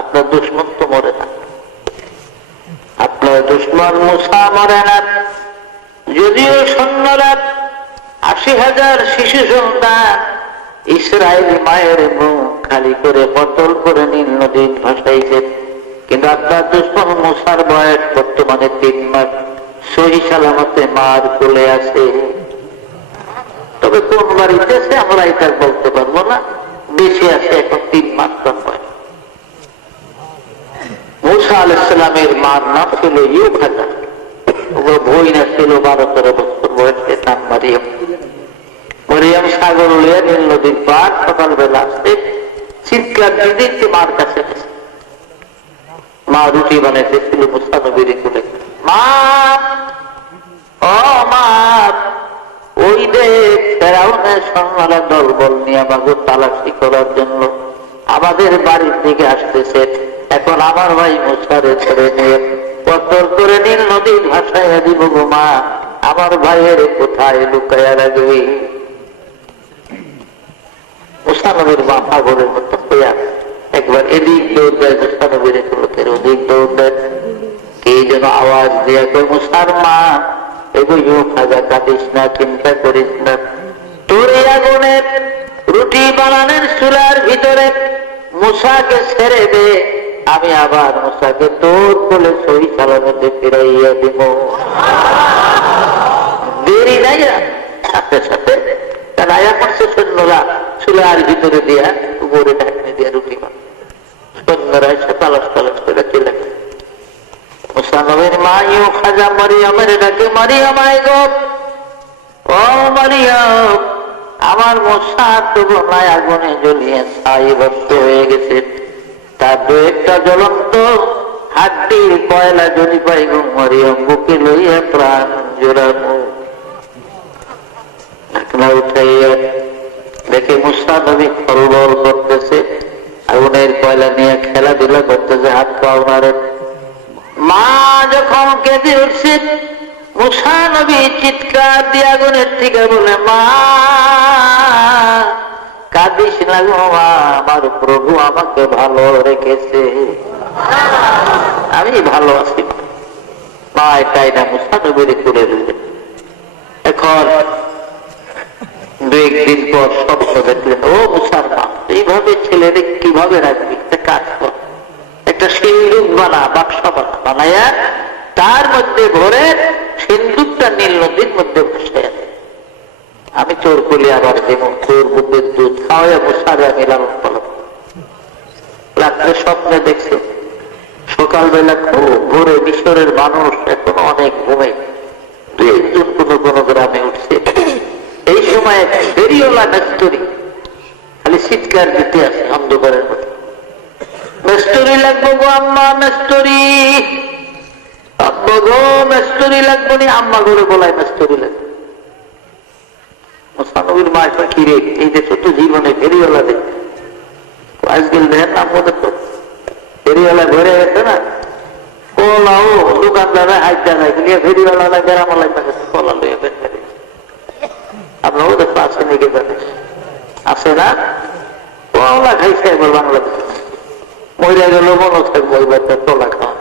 আপনার দুশ্মন তো মরে না, আপনার দুশ্মন মূসা মরে না। যদিও সৈন্যরা 80,000 শিশু সন্তান ইসরায়েলি মায়ের মুখ খালি করে কতল করে নীল নদীর ভাসাইছে, কিন্তু আপনার দুশ্মন মূসার বয়স বর্তমানে 3 মাস, সহি সালামতে মার কোলে আছে। তবে কোন বাড়িতে আছে আমরা এটা বলতে পারবো না, বেশি আছে এখন 3 মাস বয়স। মূসা আলাইহিস সালামের মার নাম ছিল ইউহানা, ওর বইনা ছিল 12-13 বছর বয়সে, নাম মারিয়াম। মরিয়াম সাগর লিয়ে নীল নদীর পার সকালবেলা আসতে চিন্তা চিৎকার দিতে মার কাছে গেছে। মা রুটি বানাইতেছিল মুসা নবীর কোলে। মা, ও মা, ওই দেখ ফেরাউনের সৈন্যরা দলবল নিয়ে আমাকে তালাশি করার জন্য আমাদের বাড়ির দিকে আসতেছে। এখন আমার ভাই মুসারে ছেড়ে নিয়ে পত্তর করে নীল নদীর ভাষায় দিব গো মা, আমার ভাইয়ের কোথায় লুকাইয়া রাখবি? মুসা নবীর মা পাগলের মতো হইয়া একবার এদিক দৌড় দেয়, মুসা নবীর লোকের ওদিক দৌড় দেয়। কে যেন আওয়াজ দিয়ে কই, মুসার মা এগো খাজা, কাঁদিস না, চিন্তা করিস না, তোর এই আগুনের রুটি বানানোর চুলার ভিতরে মুসাকে ছেড়ে দে, আমি আবার মুসাকে তোর কোলে সহি সালামতে ফিরাইয়া দিব। দেরি নাই, সাথে সাথে রায়া করছে সৈন্যরা চুলার ভিতরে দিয়া উপরে ঢাকনি দিয়া রুটি বানায়। সৈন্যরা এসে তালাশ তালাশ করে চলে গেছে। মুসা নবীর মা ইউ খাজা মারিয়ামের ডাকে, মারিয়ামাই গো, ও মারিয়াম, আমার মুসা তো বোনায় আগুনে জ্বলিয়ে ছাই ভস্ম হয়ে গেছে, তার দু একটা জ্বলন্ত হাড্ডির কয়লা জ্বলি পাই গো মারিয়াম, বুকে লইয়া প্রাণ জোড়ানো। ঢাকনা উঠাইয়া দেখে মুসা নবী ফলবল করতেছে, আগুনের কয়লা নিয়ে খেলাধুলা করতেছে, হাত পাও নাড়ে। মা যখন কেঁদে উঠছে, মুসা নবী চিৎকার দিয়ে আগুনের থেকে বলে, মা কাঁদিস না গো মা, আমার প্রভু আমাকে ভালো রেখেছে, আমি ভালো আছি। মা এটাই না মুসা নবীর করে দিলেন। এখন দু একদিন পর স্বপ্ন দেখলেন, ও মুসার মা, এইভাবে ছেলেরে কিভাবে রাখবি? একটা কাজ কর, একটা সিন্দুক বানা, বাক্স বানাইয়া তার মধ্যে ভরে সিন্দুকটা নীল নদীর মধ্যে বসে আছে, আমি তোর কোলে আবার দেব, তোর বুকের দুধ খাওয়াইয়া মুসারে আমি লালন পালন। রাত্রে স্বপ্নে দেখছে, সকালবেলা খুব ভোরে মিশরের মানুষ এখন অনেক ঘুমে, দু একজন কোনো কোনো গ্রামে উঠছে। এই সময় ফেরিওয়ালা মেস্তরি খালি চিৎকার দিতে আছে অন্ধকারের মধ্যে, মেস্তরি লাগবো গো আম্মা, মেস্তরি, আব্বা গো মেস্তরি লাগবো নি, আম্মা করে বলায় মেস্তরি লাগবে। মুসা নবীর মা এখন কি রে, এই দেশে তো জীবনে ফেরিওয়ালা দেখবে, আজকাল দেখেন না মনে তো ফেরিওয়ালা ঘরে গেছে না, কলাও দোকানদারা হাইটা নাই গিয়ে ফেরিওয়ালা গ্রামালা কলা লইয়া বের করে। আপনার ওদের পাশে নিয়ে যাবে আছে না, কলা খাইছে একবার বাংলাদেশ, মহিলা গেল মনে থাকবো এবার তোলা খাওয়া।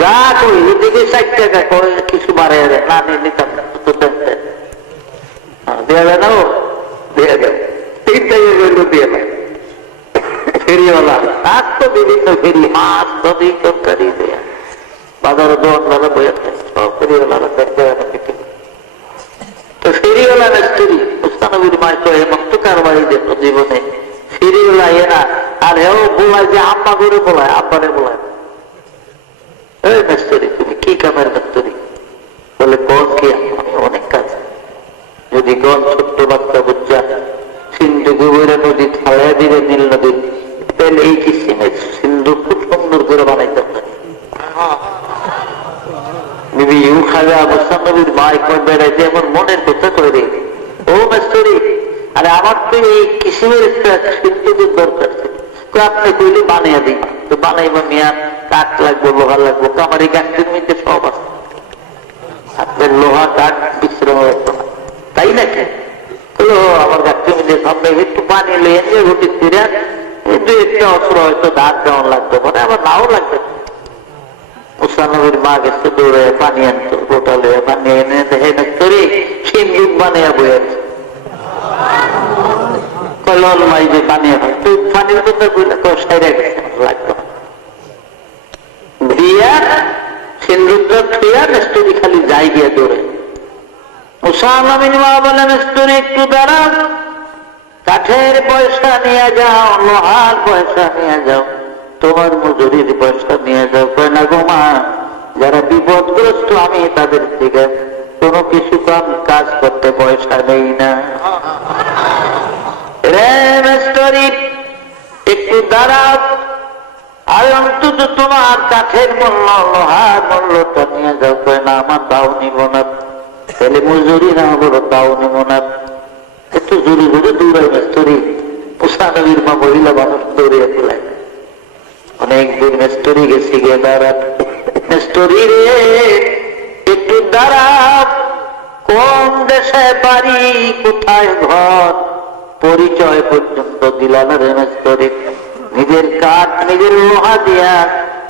যা করি এদিকে 60 টাকা করে কিছু বাড়াই দেয়, না নিয়ে নিতাম দেওয়া যায় না, ও দেওয়া যায় 3 টাকা গেল দিয়ে নেয় ফেরিওয়ালা। আর তো বিভিন্ন ফেরি, মাছ নদী তরকারি দেয়া বাজারে দোকানদারা বইয়া সব ফেরিওয়ালারা তো ফেরিওয়ালা মিস্ত্রি মুস্তানবীর মায় তো এমন তো কারবারি যেত জীবনে ফেরিওয়ালা এ না, আর এও বলায় যে আম্মা করে বলায়, আব্বারে বলায়, এই মিস্ত্রি তুমি কি কামের মিস্ত্রি? বলে কোন কি, আমি অনেক কাজ, যদি কোন ছোট্ট বাচ্চা বুঝা সিন্ধু গোবরে নদী ছাড়া দিবে নীল নদী, তাহলে এই কিসিমের সিন্ধু খুব সুন্দর করে বানাইতে পারে। বিবি ইউ খাজা মুসা নবীর মায় কই বেড়াইতে এমন মনের কথা করে রে, ও মিস্ত্রি, আরে আমার তো এই কিসিমের একটা সিন্ধুকের দরকার ছিল, আপনি কইলে বানিয়ে দিই, তো বানাইবা মিয়া, কাঠ লাগবো, লোহা লাগবো, আমার এই গাছটির মধ্যে সব আছে, আপনার লোহা কাঠ বিশ্রাম হতো না, তাই নাকি? আমার গাছটির মধ্যে সামনে একটু পানি লিয়ে নিয়ে রুটি ফিরে দু একটা অস্ত্র হয়তো ধার দেওয়ান লাগতো, মানে আবার নাও লাগবে। মুসা নবীর মা গেছে দৌড়ে পানি আনতো, গোটা লয়ে পানি এনে দেখে মিস্ত্রি সিন্ধুক বানিয়ে বই আছে, কলল মাই যে পানি হয় তুই পানির কথা বললে তো সাইরা গেছে, লাগতো দিয়া সিন্ধুকটা থুয়া মিস্ত্রি খালি যাই গিয়ে দৌড়ে। মুসা নবীর মা বলে, মিস্ত্রি একটু দাঁড়াও, কাঠের পয়সা নিয়ে যাও, লোহার পয়সা নিয়ে যাও, তোমার মজুরির পয়সা নিয়ে যাও। কয় না গো মা, যারা বিপদগ্রস্ত আমি তাদের থেকে কোনো কিছু কাজ করতে পয়সা নেই না। রে মেস্তরি একটু দাঁড়াও, আর অন্তত তোমার কাঠের মূল্য লোহার মূল্যটা নিয়ে যাও। কয় না, আমার তাও নিব না। তাহলে মজুরি না বলো, তাও নিব না। একটু জোরে জোরে দৌড়াই মেস্তরি। মুসানবীর মা মহিলা মানুষ দৌড়িয়ে ফেলায়। অনেক দূর মেস্তরি গেছি গিয়ে দাঁড়াত। মেস্তরি রে একটু দাঁড়াও, কোন দেশে বাড়ি, কোথায় ঘর, পরিচয় পর্যন্ত দিলা না রে মেস্তরি। নিজের কাঠ নিজের লোহা দিয়া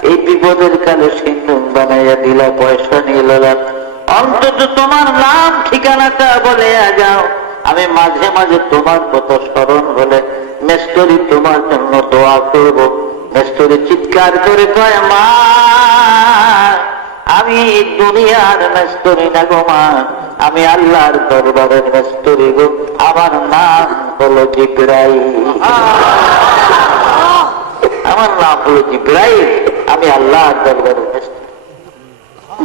এই বিপদের কালে সিন্ধুক বানাইয়া দিলা, পয়সা নিয়ে এলা। অন্তত তোমার নাম ঠিকানাটা বলে যাও, আমি মাঝে মাঝে তোমার কথা স্মরণ হলে মেস্তরি তোমার জন্য দোয়া করব। মেস্তরি চিৎকার করে কয়, মা আমি দুনিয়ার মেস্তরি না গো মা, আমি আল্লাহর দরবারের মেস্তরি গো, আমার নাম হলো জিবরাইল। আমার নাম হলো জিবরাইল, আমি আল্লাহর দরবারের মেস্তরি।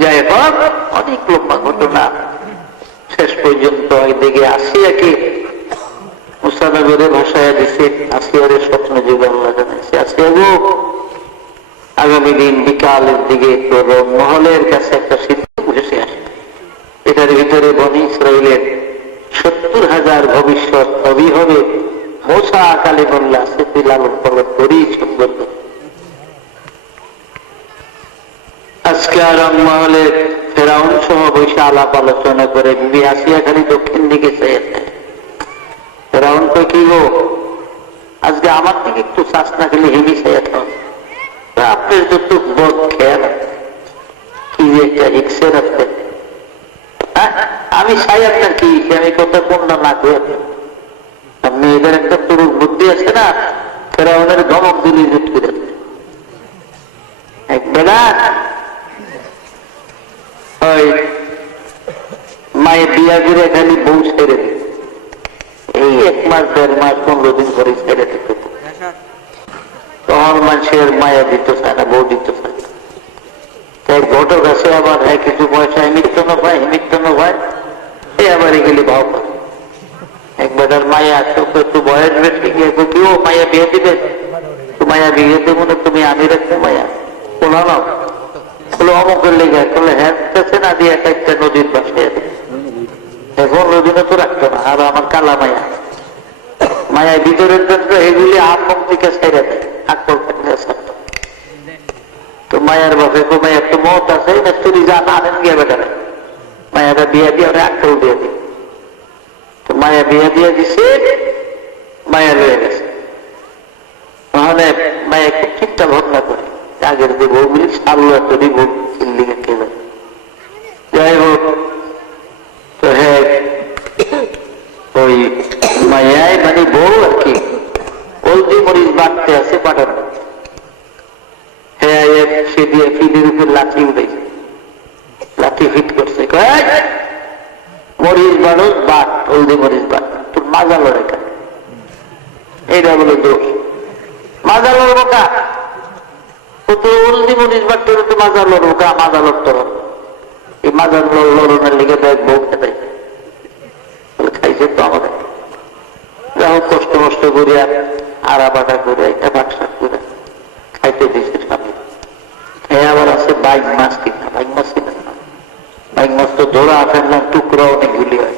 যাই হোক, অনেক লম্বা ঘটনা। শেষ পর্যন্ত এদিকে আসিয়াকে মুসানবীরে ভাষায় দিছে। আসিয়ারে স্বপ্ন যুগে আল্লাহ জানাইছে, আসিয়া গো, আগামী দিন বিকালের দিকে তোর মহলের কাছে একটা সিদ্ধ ভেসে আসে। এটার ভিতরে বনী ইসরাইলের 70,000 ভবিষ্যৎ নবী হবে। মুসা কালিমুল্লাহ আছে, তুই লালন পালন করি সুন্দর। আজকে আরাম মহলে ফেরাউন সহ বসে আলাপ আলোচনা করে বিবি আসিয়া খালি দক্ষিণ দিকে চেয়েছে। ফেরাউন তো কি গো, আজকে আমার দিকে একটু শ্বাস না খেলে হেমি চেয়ে আপনার যত বদ খেয়াল কি যে একটা রিক্সে রাখতেন। আমি চাই আপনার কি, আমি কথা কোনটা না করে মেয়েদের একটা পুরুষ বুদ্ধি আছে না, ফেরাউনের ধমক দিলি জুট করে এক বেলা ওই মায়ের বিয়া করে খালি বউ ছেড়ে দিত। এই 1 মাস 1.5 মাস 15 দিন করে ছেড়ে দিত। তখন মানুষের মায়া দিত চায় না, বউ দিত চায় না। তাই ঘটক আছে আবার, হ্যাঁ কিছু পয়সা হিমিত্ত না পায়, হিমিত্ত না পায়, এই আবার এগুলি ভাব করে। একবার মায়া চোখ একটু বয়স বেশি গিয়ে কেউ মায়া বিয়ে দিবে, তো মায়া বিয়ে দেবো না, তুমি আমি রাখবো মায়া কোনো না বলে অমুকের লেগে বলে হ্যাঁ না দিয়ে একটা নদীর পাশে। এখন নদীনে তো রাখতো না। আর আমার কালা মায়া, মায়া ভিতরের জন্য এগুলি আপন থেকে ছেড়ে দেয়, আকল তো মায়ার বাপে মায়া একটু মত আছে না, চুরি যান আনেন গিয়ে বেটারে মায়াটা বিয়ে দিয়ে আকল দিয়ে দিই। তো মায়া বিয়ে দিয়ে দিছে, মায়া রয়ে গেছে। তাহলে মায়া খুব চিন্তা ভাবনা করে আগের যে বউগুলি সারলো এত বউ চিল্লিকে খেলে। যাই হোক, তো হ্যাঁ ওই মায়ায় মানে বউ আর কি হলদি মরিচ বাড়তে আছে পাঠানো। হ্যাঁ সে দিয়ে ফিলের উপর লাঠি উঠেছে, লাঠি ফিট করছে, মরিচ বাড়ুস বাট, হলদি মরিচ বাট, তোর মাজা লড়ে কেন? এইটা বলে দোষ, মাজা লড়বো কা? হলদি মরিচ বাট তোর তো মাজা লড়বো কা? মাজা লড়তে হবে, এই মাজা লড়নের লিগে দেখ বউ খেতে খাইছে তো আমাদের। যা হোক কষ্ট মষ্ট করিয়া আড়া বাটা করে একটা বাক্সা করে খাইতে দিয়েছে স্বামী। হ্যাঁ আবার আছে বাইক মাছ কিনা, বাইক মাছ কিনা, বাইক মাছ তো ধরা ফেললাম, টুকরা অনেকগুলি হয়।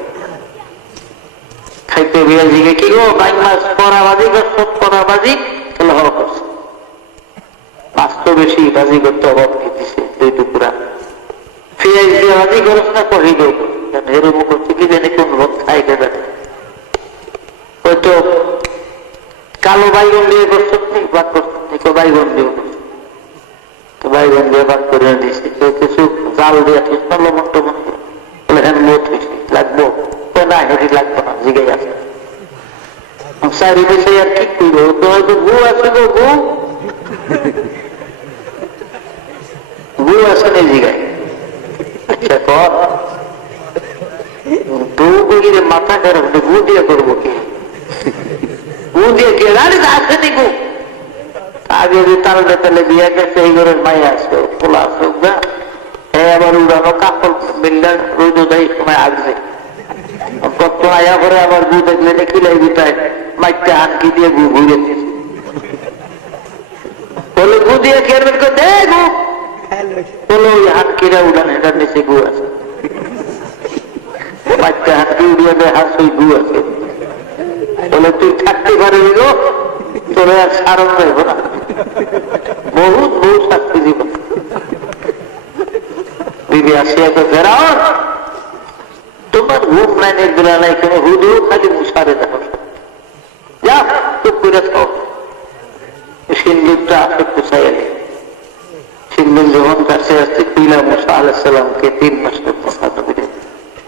খাইতে বিয়ে দিকে কি গো বাইক মাছ পরাবাজি করছো, পরাবাজি তাহলে হওয়া করছে। মাছ তো বেশি বাজি করতে অভাব দিচ্ছে 2 টুকরা। পেঁয়াজ দিয়ে বাজি করছ না কহি দেব, এরকম করছে কি জানি কোন রোগ খাইতে দেয়। ওই তো কালো বাইগন দিয়ে করছো, বাদ করছো বাইগন দিয়ে করছো, তো বাইগন দিয়ে বাদ করে দিয়েছি। কিছু জাল দিয়ে ঠিক না লবণ টবণ বলে হ্যাঁ মত হয়েছে, লাগবো না? হেঁটে লাগবো না, জিগাই আছে চারি দেশে আর কি করবো, তো হয়তো গু আছে গো, গু আছে না জিগাই। আচ্ছা কর বউ গিয়ে মাথা খারাপ, গু দিয়ে করবো কি? গু দিয়ে কে আছে নি গু? আগে যদি তাল বেতালে বিয়ে গেছে এই ঘরের মাইয়া আছে, পোলা আছে, হ্যাঁ আবার উড়ানো কাপড় বিল্ডার রোদ দেয় সময় আসবে। কত আয়া করে আবার গু দেখলে খিলাই দিতায় বাইকটা হানকি দিয়ে ঘুরে বলে গু দিয়ে খেয়ে বের করে দে গু বলো ওই হানকিরা উড়ান এটার নিচে গু আছে বাইকটা হানকি উড়িয়ে দেয় হাস ওই গু আছে বলে তুই থাকতে পারবি গো তোর আর সারণ দেব না বহুত বহু শাস্তি দিব বিবি আসিয়া তো ফেরাও তোমার ঘুম নাই নির্বেলা নাই কেন হুদুও খালি মুসারে দেখো যা চুপ করে খাও সিন্দুকটা আসে পুষাই এলে সিন্দুক যখন কাছে আসছে পিলা মুসা আলাইসাল্লামকে 3 মাস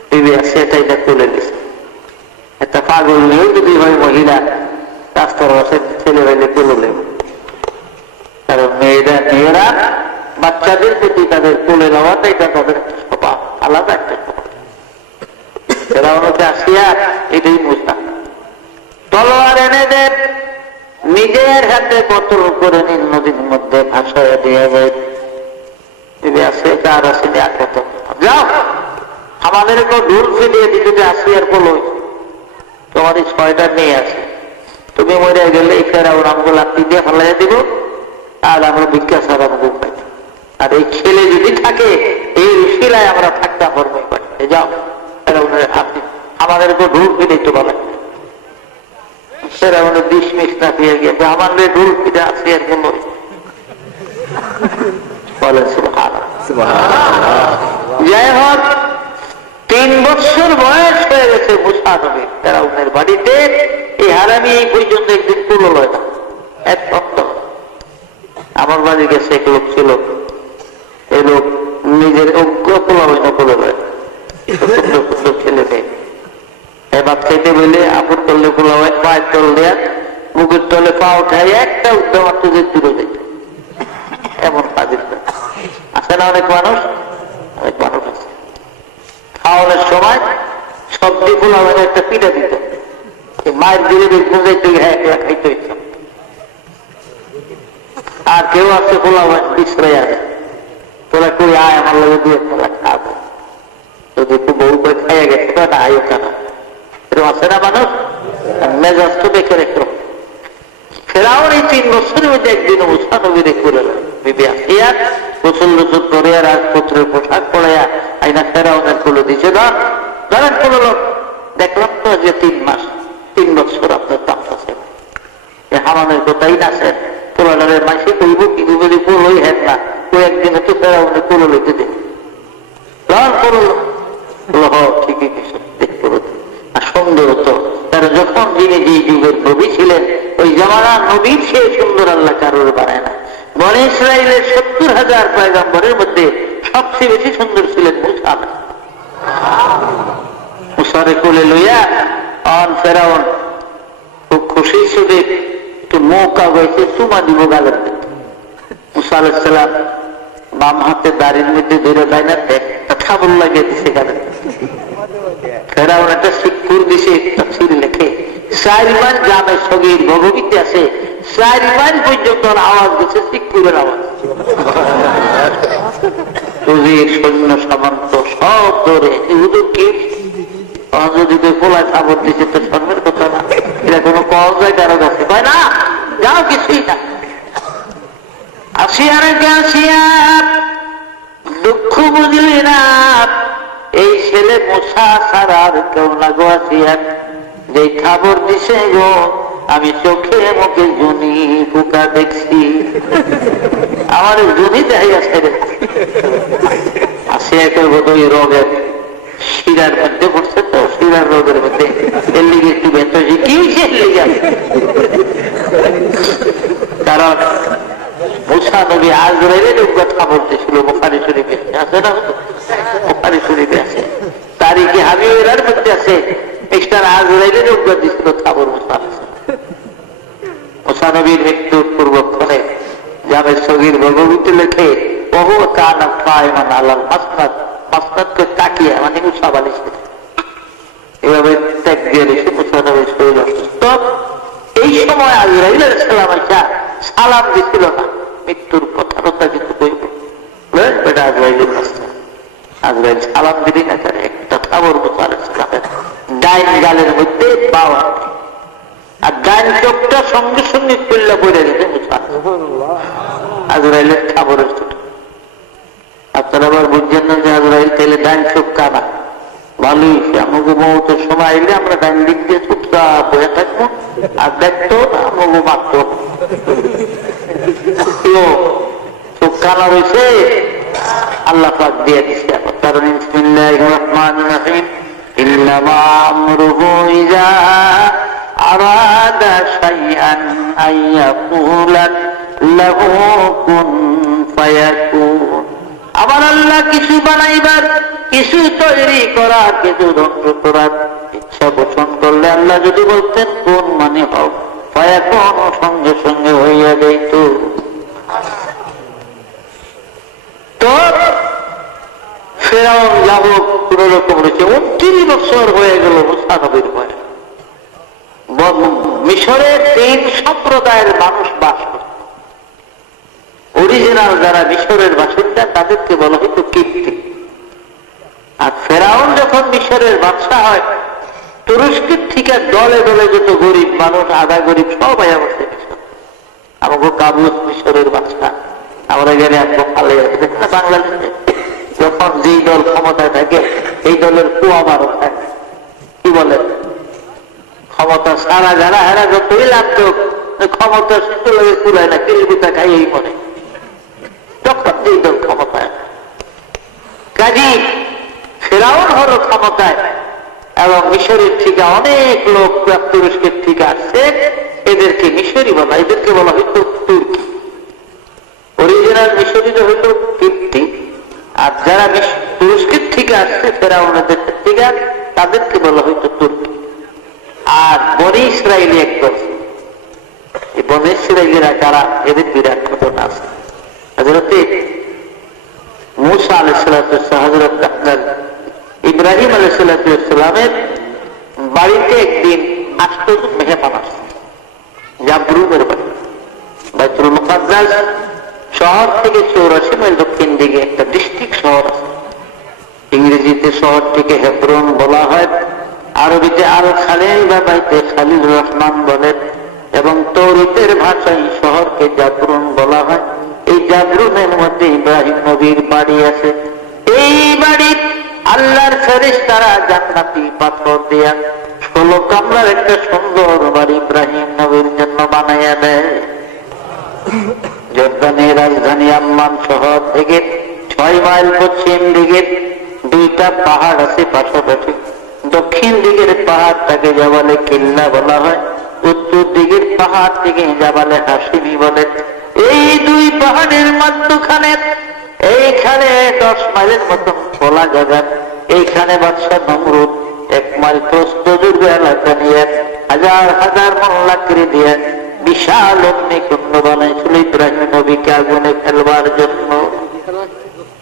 বিবি আসে এটাই না তুলে দিছে একটা পাগল নিয়েও যদি হয় মহিলা রাস্তার পাশে ছেলে হইলে তুলে কারণ মেয়েরা বাচ্চাদের প্রতি তাদের তুলে নেওয়াটাই তাদের স্বভাব আলাদা একটা স্বভাব এরা ওনাকে আসিয়া এটাই মুসা তলোয়ার এনে দেন নিজের হাতে বোতল করে নিন নদীর মধ্যে ভাসায় দিয়ে যায় আসে কার আসেনি আঘাত যাও আমাদের কেউ ঢুল ফিরিয়ে দিতে আসিয়ার বলো তোমার 6টা মেয়ে আছে তুমি মরে গেলে এই ফেরাও আমগুলো লাত্তি দিয়ে ফেলাই দিব আর আমরা ভিক্ষা ছাড়া মুখ পাই আর এই ছেলে যদি থাকে এই শিলায় আমরা থাকতাম কর্মে পাঠাতে যাও আপনি আমাদের কেউ ঢুল ফিরে তো বলা সেরা উনি 20 মিনিট না পেয়ে গিয়েছে আমাদের ঢুল ফিরে আসি আর বলো বলেন যাই হোক 3 বছর বয়স হয়ে গেছে মুসা নবীর ফেরাউনের বাড়িতে এই হারামি এই পর্যন্ত একদিন তুলো লয় না এক সপ্তাহ আমার বাড়ি গেছে এক লোক ছিল এই লোক নিজের অজ্ঞ তোলা হয় না তুলে লয় সুন্দর সুন্দর ছেলে মেয়ে এবার খেতে বলে আপন করলে পোলা হয় পায়ের তল দেয়া মুখের তলে পা উঠায় একটা উদ্যম তুলে দূরে যেত এমন কাজের আছে না অনেক মানুষ আছে খাওয়ানোর সময় সবজি পোলা হয় একটা পিঠা দিত মায়ের দিলে দেখতে যাইতে একলা খাইতে হইত আর কেউ আছে পোলা হয় বিশ্রয় আছে তোরা কই আয় আমার লোক দিয়ে তোলা খাবো যদি একটু বউ করে খাইয়া গেছে না আয়ো কেন এরকম আছে না মানুষ মেজাজ তো দেখে রেখো ফেরাউন এই 3 বছরের মধ্যে একদিন মুসা নবীরে করে বিবি আসিয়া গোসল গোসল করে রাজপুত্রের পোশাক পড়াইয়া আইনা ফেরাউনের কুলো দিছে না ধরেন কুলো লোক দেখলাম তো যে 3 মাস 3 বছর আপনার দাম আছে হামানের কোথায় নাচেন পোলাডারের মাসে কইব কি যদি পোলই হেন না ওই একদিন হচ্ছে ফেরাউনের কুলো লইতে দেবে ঠিকই দেখতে আর সুন্দর হতো তারা যখন যিনি যে যুগের নবী ছিলেন ওই জামানার নবীর সে সুন্দর আল্লাহ কারোর বানায় না বনে ইসরায়েলের 70,000 পয়গম্বরের মধ্যে সবচেয়ে বেশি সুন্দর ছিলেন মুসা মুসারে কোলে লইয়া অন ফেরাউন খুব খুশি সুদে একটু মৌকা হয়েছে চুমা দিব গালের মুসা আলাইহিস সালাম বাম হাতে দাড়ির মধ্যে ধরে দেয় না একটা খাবার লাগিয়ে দিছে গালের ফেরাউন একটা শিক্ষুর দিছে তাফসীর লেখে 4 মাইল গ্রামে সগীর ভগবীতে আছে 4 মাইল পর্যন্ত আওয়াজ গেছে শিক্ষুরের আওয়াজ তুজির সৈন্য সামন্ত সব ধরে হুজুর কি যদি পোলায় খাবার দিছে তো শর্মের কথা না এটা কোনো কল যায় কারো কাছে কয় না যাও কিছুই না আসিয়া রেখে আসিয়া দুঃখ বুঝলি না এই ছেলে মুসা ছাড়া আর কেউ না গো আসিয়া যে খবর দিছে গো আমি চোখে মুখে জুনি পোকা দেখছি আমার জুনি দেখাই আসছে আসিয়া কেউ বোধ ওই রোগের শিরার মধ্যে পড়ছে তো শিরার রোগের মধ্যে এর লিগে একটু ব্যথা কি লিগে কারণ মুসা নবী আজরাইলের কথা বলতেছিল বুখারী শরীফে আছে না বুখারী শরীফে আছে তারিখে হাবিবের মধ্যে আছে মিস্টার আজরাইলের উগ্র দিছিল খবর মুসা নবীর মৃত্যুর পূর্বক্ষণে জামে সগীর ভগবতীতে লেখে বহু কান কায়মান আলাল মাসনাদ মাসনাদকে তাকিয়ে মানে মুসা বালিছে এভাবে ত্যাগ দিয়ে রেখে মুসা নবীর শরীর অসুস্থ এই সময় আজরাইল আলাইহিস সালাম আইসা সালাম দিছিল না মৃত্যুর কথাটা কিন্তু কইব বেটা আজরাইলের কাছে আজরাইল সালাম দিলি না তার একটা খবর মুসা আলাইহিস সালামের ডাইন গালের মধ্যে পাওয়া আর ডান চোখটা সঙ্গে সঙ্গে খুললা পড়ে গেছে আজরাইলের খাবারের ছোট। আপনারা আবার বুঝছেন না যে আজরাইল তাইলে ডান চোখ কানা, ভালোই আমাকে মৌতের সময় এলে আমরা ডান দিক দিয়ে চুপচাপ হয়ে থাকবো আর দেখতো আমাকে মারত। চোখ কানা রয়েছে আল্লাহ পাক দিয়ে দিচ্ছে। কারণ বিসমিল্লাহির রহমানির রহিম ইন্নামা আমরুহু ইযা আরাদা শাইআন আইয়াকুলা লাহু কুন ফায়াকুন। আবার আল্লাহ কিছু বানাইবার, কিছু তৈরি করার, কিছু ধ্বংস করার ইচ্ছা পোষণ করলে আল্লাহ যদি বলতেন কোন মানে হোক, ফায়াকুন সঙ্গে সঙ্গে হইয়া যাইত। তো ফেরাউন যাবক কোন রকম রয়েছে 29 বছর হয়ে গেল মুসা নবীর পরে। মিশরে 3 সম্প্রদায়ের মানুষ বাস করত। অরিজিনাল যারা মিশরের বাসিন্দা তাদেরকে বলা হইত কিপ্তি। আর ফেরাউন যখন মিশরের বাদশা হয়, তুরস্কের থেকে দলে দলে যত গরিব মানুষ, আধা গরিব সবাই আমাদের মিশর। আমাকে কাবুস মিশরের বাদশা, আমরা গেলে একদম ভালো না। বাংলাদেশে যখন যেই দল ক্ষমতায় থাকে এই দলের কুয়ামারও থাকে, কি বলেন, ক্ষমতা সারা যারা হেরা যতই লাগতো ক্ষমতা শিশু লাগে কুলায় না, কিলবিতা খাই এই মনে যখন যেই দল ক্ষমতায়। কাজী ফেরাউন হলো ক্ষমতায় এবং মিশরের থেকে অনেক লোক তুরস্কের থেকে আসছে, এদেরকে মিশরি বলা, এদেরকে বলা হইতো তুর্কি। অরিজিনাল মিশরীরা হইত কিপ্তি, আর যারা তুরস্কের থেকে আসছে ফেরাউনের থেকে তাদেরকে বলা হইতো তুর্কি। আর বনি ইসরায়েলি একদম, এই বনি ইসরায়েলিরা কারা, এদের বিরাট ঘটনা আছে। হযরতে মূসা আলাইহিস সালাম, হযরত আপনার ইব্রাহিম আলাইহিস সালামের বাড়িতে একদিন 8 জন মেহমান আসছে। জাবরুমের বাড়ি, বাইতুল মুকাদ্দাস শহর থেকে 84 মাইল দক্ষিণ দিকে একটা ডিস্ট্রিক্ট শহর আছে। ইংরেজিতে শহরটিকে হেব্রন বলা হয়, আরবিতে আল খালিল বা বাইতে খালিল রহমান বলেন, এবং তৌরাতের ভাষায় শহরকে জাবরুন বলা হয়। এই জাবরুনের মধ্যে ইব্রাহিম নবীর বাড়ি আছে। এই বাড়ি আল্লাহর ফেরেশতারা জান্নাতি পাথর দিয়া 16 কামরার একটা সুন্দর বাড়ি ইব্রাহিম নবীর জন্য বানাইয়া দেয়। জর্দানের রাজধানী আম্মান শহর থেকে 6 মাইল পশ্চিম দিকে 2টা পাহাড় আছে পাশাপাশি। দক্ষিণ দিকের পাহাড়টাকে জাবালে কিল্লা বলা হয়, উত্তর দিকের পাহাড় থেকে জাবালে হাসিমি বলে। এই 2 পাহাড়ের মধ্যখানে এইখানে 10 মাইলের মতন খোলা জায়গা, এইখানে বাদশা নমরুদ 1 মাইল প্রস্থ জুড়ে এলাকা নিয়ে হাজার হাজার মোল্লাকড়ি দিয়ে বিশাল অগ্নিকুণ্ড বানাইছিল ইব্রাহিম নবীকে আগুনে ফেলবার জন্য।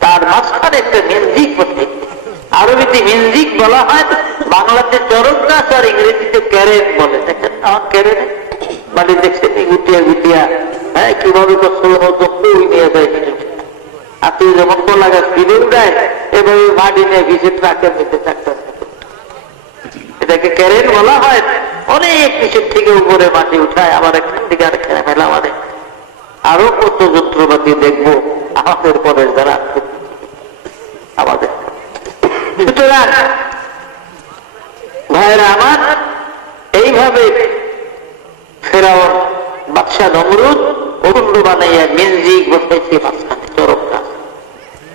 তার মাঝখানে একটা মিউজিক বসে, আরবিতে মিউজিক বলা হয়, বাংলাতে চরক গাছ আর ইংরেজিতে ক্যারেন বলে। দেখেন আমার ক্যারেন মানে দেখছেন গুটিয়া গুটিয়া, হ্যাঁ কিভাবে নিয়ে যায়। আপনি যেমন কলা গাছ ফিরে উঠায় এভাবে মাটি নিয়ে ভিজে ট্রাকের মধ্যে চাকটা, এটাকে ক্যারেন বলা হয়। অনেক নিচের থেকে উপরে মাটি উঠায়, আবার এখান থেকে আর খেয়ে ফেলা মানে আরো কত যন্ত্রপাতি দেখবো আমাদের পরে যারা আমাদের। সুতরাং ভাইয়েরা আমার, এইভাবে ফেরাউন বাদশা নমরুদ অরুণ্ড বানাইয়া মিউজিক বসাইছে মাঝখানে চরক গাছ।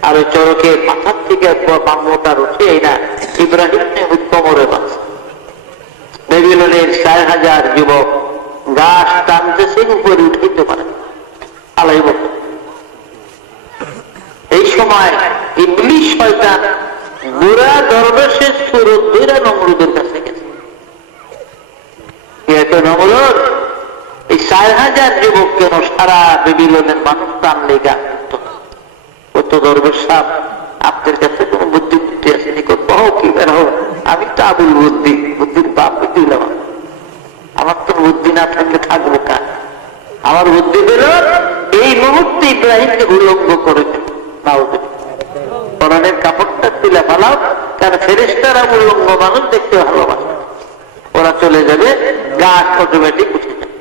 আর ওই চরকের মাথার থেকে মামতার উঠে না ইব্রাহিম কোমরে বাঁচে। বেবিলনের 4000 যুবক গাছ টানতেছে, উপরে উঠাইতে পারে আলাই বছর। এই সময় ইবলিস শয়তান বুড়া দরবেশের সুরত ধরে নমরুদের কাছে গেছে। নমরুদ এই 4000 যুবক কেন সারা বেবিলনের মানুষ টানলে গান করতো? কত দরবেশ সাহেব, আপনার কাছে কোন বুদ্ধি বুদ্ধি আসেনি? কহ কি বের হোক, আমি তো আবুল বুদ্ধি, বুদ্ধির বাপ দিলাম। আমার তো বুদ্ধি না থাকলে থাকবো কার? আমার বুদ্ধি পেল এই মুহূর্তে ইব্রাহিমকে উল্লঙ্ঘ করেছে। কোরআনের কাপড়টা তুলে ফেলাও, কারণ ফেরেশতারা উল্লঙ্ঘ মানুষ দেখতে ভালোবাসে। ওরা চলে যাবে, গাছ অটোমেটিক উঠে যায়।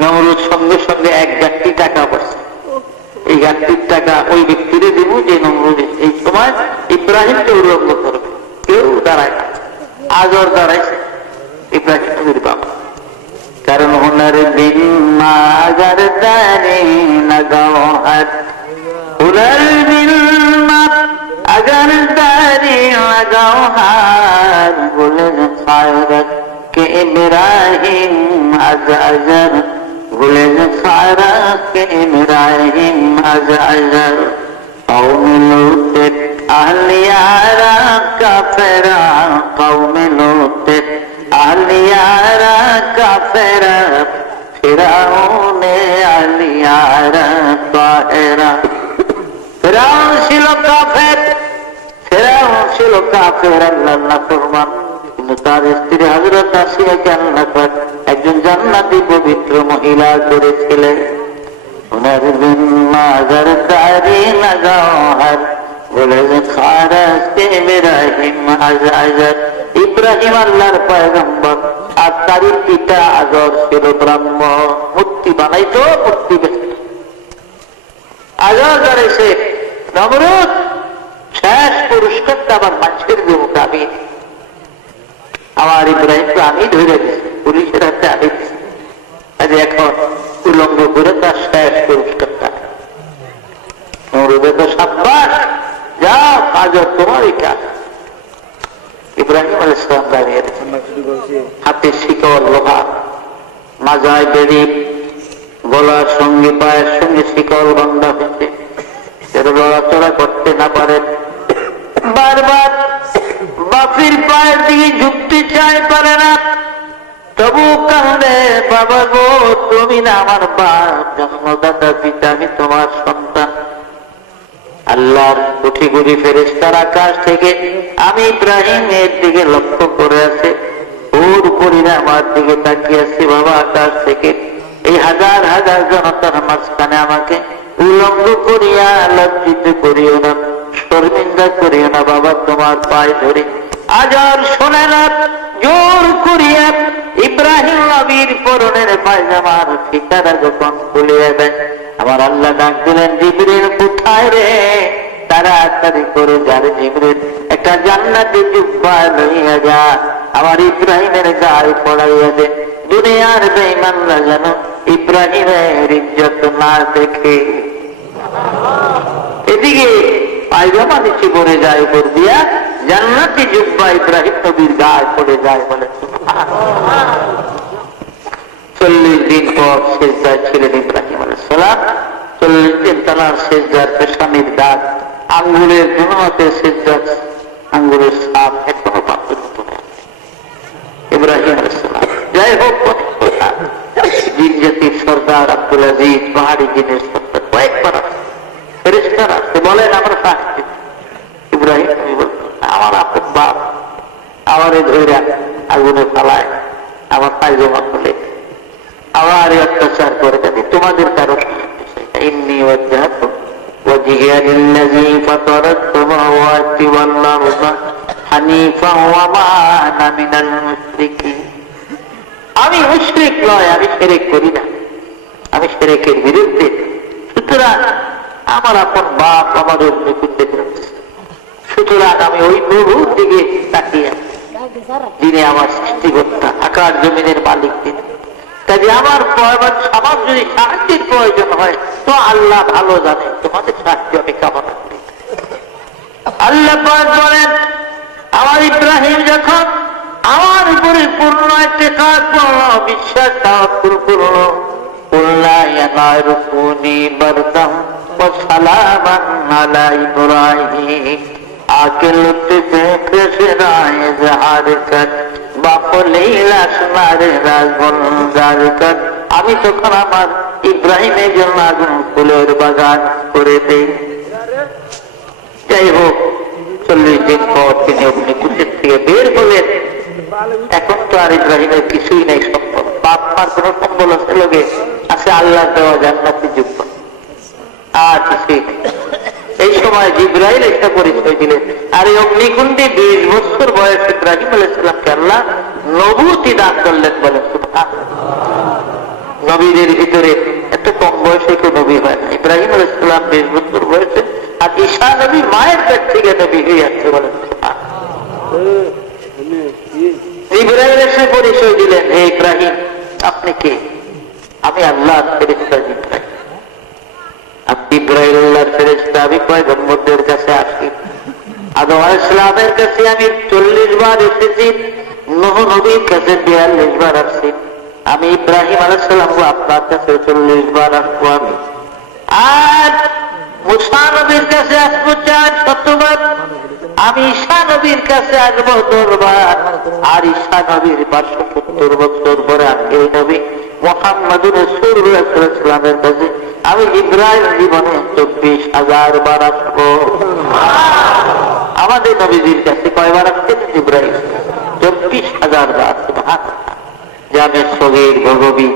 নমরুদ সঙ্গে সঙ্গে 1 গাঁটটি টাকা পড়ছে, এই গাঁটটির টাকা ওই ব্যক্তিরে দিব যে নমরুদ এই সময় ইব্রাহিমকে উল্লঙ্ঘ করবে। কেউ দাঁড়ায় না, আজর দাঁড়াইছে ইব্রাহিম নবীর বাবা। কারণ হুনার বিন মাগার দানি লাগাও হাত, হুনার বিন अगर तारी लगाओ हार गुलन खायरत के इब्राहिम अज अजर, गुलन खायरत के इब्राहिम अज अजर। कौम लूत अहलियारा का फेरा, कौम लूत अहलियारा का फेरा, फिरौने अहलियारा ताहिरा। ফেরাউন ছিল কাফের, ফেরাউন ছিল কাফের, আল্লাহর নাফরমান। কিন্তু তার স্ত্রী হযরত আসিয়াকে আল্লাহ পাক একজন জান্নাতি পবিত্র মহিলা করেছিলেন। উনার বিন মাজার তারি লাগাও হার, বলে যে খারাস কে ইব্রাহিম আজ আজর। ইব্রাহিম আল্লাহর পয়গম্বর, আর তার পিতা আজর ছিল ব্রাহ্মণ। মূর্তি বানাইতো, মূর্তি বেচত। আজর করেছে নমরুদ, শেষ পুরস্কারটা আমার মানুষের দেবতা আমি, আমার ইব্রাহিমকে আমি ধরে দিচ্ছি, পুলিশের হাতে আমি দিচ্ছি। এখন উলঙ্গ করে তার শেষ পুরস্কারটা নমরুদে তো সাব্বাস, যাও আজর তোমারই কাজ। ইব্রাহিম আলাইহিস সালাম দাঁড়িয়ে হাতে শিকল লোহা, মাজায় বেড়ি, গলার সঙ্গে পায়ের সঙ্গে শিকল বান্ধা হয়েছে, লড়াচড়া করতে না পারেন। বারবার বাপির পায়ের দিকে ঝুঁকতে চাই, পারে না, তবু কান্দে, বাবা গো তুমি না আমার বাপ, জন্মদাতা পিতা, আমি তোমার সন্তান। আল্লাহর কোটি কোটি ফেরেশতার আকাশ থেকে আমি ইব্রাহিমের দিকে লক্ষ্য করে আছে, ওর উপরে আমার দিকে তাকিয়ে আছে। বাবা আকাশ থেকে এই হাজার হাজার জনতার মাঝখানে আমাকে উলঙ্গ করিয়া লজ্জিত করিও না, শর্মিন্দা করিও না বাবা, তোমার পায়ে ধরে। আজর শোনে না, জোর করিয়া ইব্রাহিম নবীর পরনের পায়জামার ফিতারা যখন খুলিয়া দেয়, আমার আল্লাহ ডাক দিলেন, জিবরিল কোথায় রে? তাড়াতাড়ি করে যারে জিবরিল, একটা জান্নাতি জুব্বা লইয়া যা, আমার ইব্রাহিমের গায়ে পড়াইয়া দে। দুনিয়ার বেঈমানরা যেন ইব্রাহিমের ইজ্জত না দেখে। এদিকে পায়জামা নিচে পড়ে যায়, উপর দিয়া জান্নাতি জুব্বা ইব্রাহিম নবীর গায়ে পড়ে যায়। বলে 40 দিন পর সেজদায় ছিলেন ইব্রাহিম আলাইহিস সালাম। 40 দিন তার সেজদার পেশানির দাগ, আঙ্গুলের জনমতের সেজদার আঙ্গুলের ছাপ এখনো পাথর মতো ইব্রাহিম আলাইহিস সালাম। যাই হোক, জিন জাতির সর্দার আব্দুল আজিজ, পাহাড়ি জিনের সর্দার কয়েকবার ফেরেশতারা বলেন আমরা সাক্ষী। ইব্রাহিম নবী বলতেন, আমার আপন বাপ আমারে ধইরা আগুনে ফালায়, আমার পায়জামা খুলে আবার অত্যাচার করে, যাতে তোমাদের কারণ ইন্নী ওয়াজহাতু ওয়াজহিয়া লিল্লাযী ফাতারাস সামাওয়াতি ওয়াল আরদা হানিফান ওয়া মা আনা মিনাল মুশরিকিন। আমি মুশরিক নয়, আমি শিরক করি না, আমি শিরকের বিরুদ্ধে। সুতরাং আমার আপন বাপ আমাদের নিকুঞ্জে ফেরত, সুতরাং আমি ওই প্রভুর দিকে তাকিয়ে, যিনি আমার সৃষ্টিকর্তা, আকাশ জমিনের মালিক তিনি। কাজে আমার সমাজ যদি সাহায্যের প্রয়োজন হয় তো আল্লাহ ভালো জানে, তোমাদের সাহায্য আমি কামনা করি। আল্লাহ বলেন, আমার ইব্রাহিম যখন আমার উপরে পূর্ণ ইতিকাদ করল, বিশ্বাস তাওয়াক্কুল করল, কুল্লা ইয়া নারু কুনি বারদাম ওয়া সালামান আলা ইব্রাহিম, আকে লুটতে দেখে রায় জাহার কর আমি তখন আমার ইব্রাহিমের জন্য আগুন ফুলের বাগান করে দেই। যাই হোক, 40 দিন পর তিনি অগ্নিকুণ্ডের থেকে বের হলেন। এখন তো আর ইব্রাহিমের কিছুই নেই সম্ভব, বাপ মার কোন সম্বল আছে লোকে আছে, আল্লাহ দেওয়া জান্নাতি যুক্ত আর কিছুই নেই। এই সময় জিবরাইল একটা পরিচয় দিলেন, আর এই অগ্নিকুণ্ডে 20 বছর বয়স ইব্রাহিম আলাইহিস সালামকে আল্লাহ নবুতি দান করলেন, বলেন নবীদের ভিতরে এত কম বয়সে কেউ নবী হয় না। ইব্রাহিম আলাইহিস সালাম 20 বছর বয়সে, আর ঈসা নবী মায়ের পেট থেকে নবী হয়ে যাচ্ছে, বলেন ইব্রাহিম এসে পরিচয় দিলেন, হে ইব্রাহিম আপনি কে? আমি আল্লাহর ফেরেশতা ইব্রাহিম। আপনি ইব্রাহিম আল্লাহর ফেরেশতা, আমি পয়গম্বরদের কাছে আসি, আদম আলাইহিস সালামের কাছে আমি 40 বার এসেছি, নূহ নবীর কাছে 42 বার আসছি, আমি ইব্রাহিম আলাইহিস সালাম আপনার কাছে 40 বার আসবো আমি। আর মুসা নবীর কাছে আসবো 400 বার, আমি ঈসা নবীর কাছে আসবো 10 বার, আর ঈসা নবীর 570 বছর পরে আমি এই নবী মুহাম্মদুর রাসূলুল্লাহ সাল্লাল্লাহু আলাইহি ওয়াসাল্লামের কাছে আমি ইব্রাহিম জীবনে 24,000 বার আসবো। আমাদের নবীজির কাছে কয়বার আসছেন ইব্রাহিম? 24,000 বার। জামে সগীর ভগবী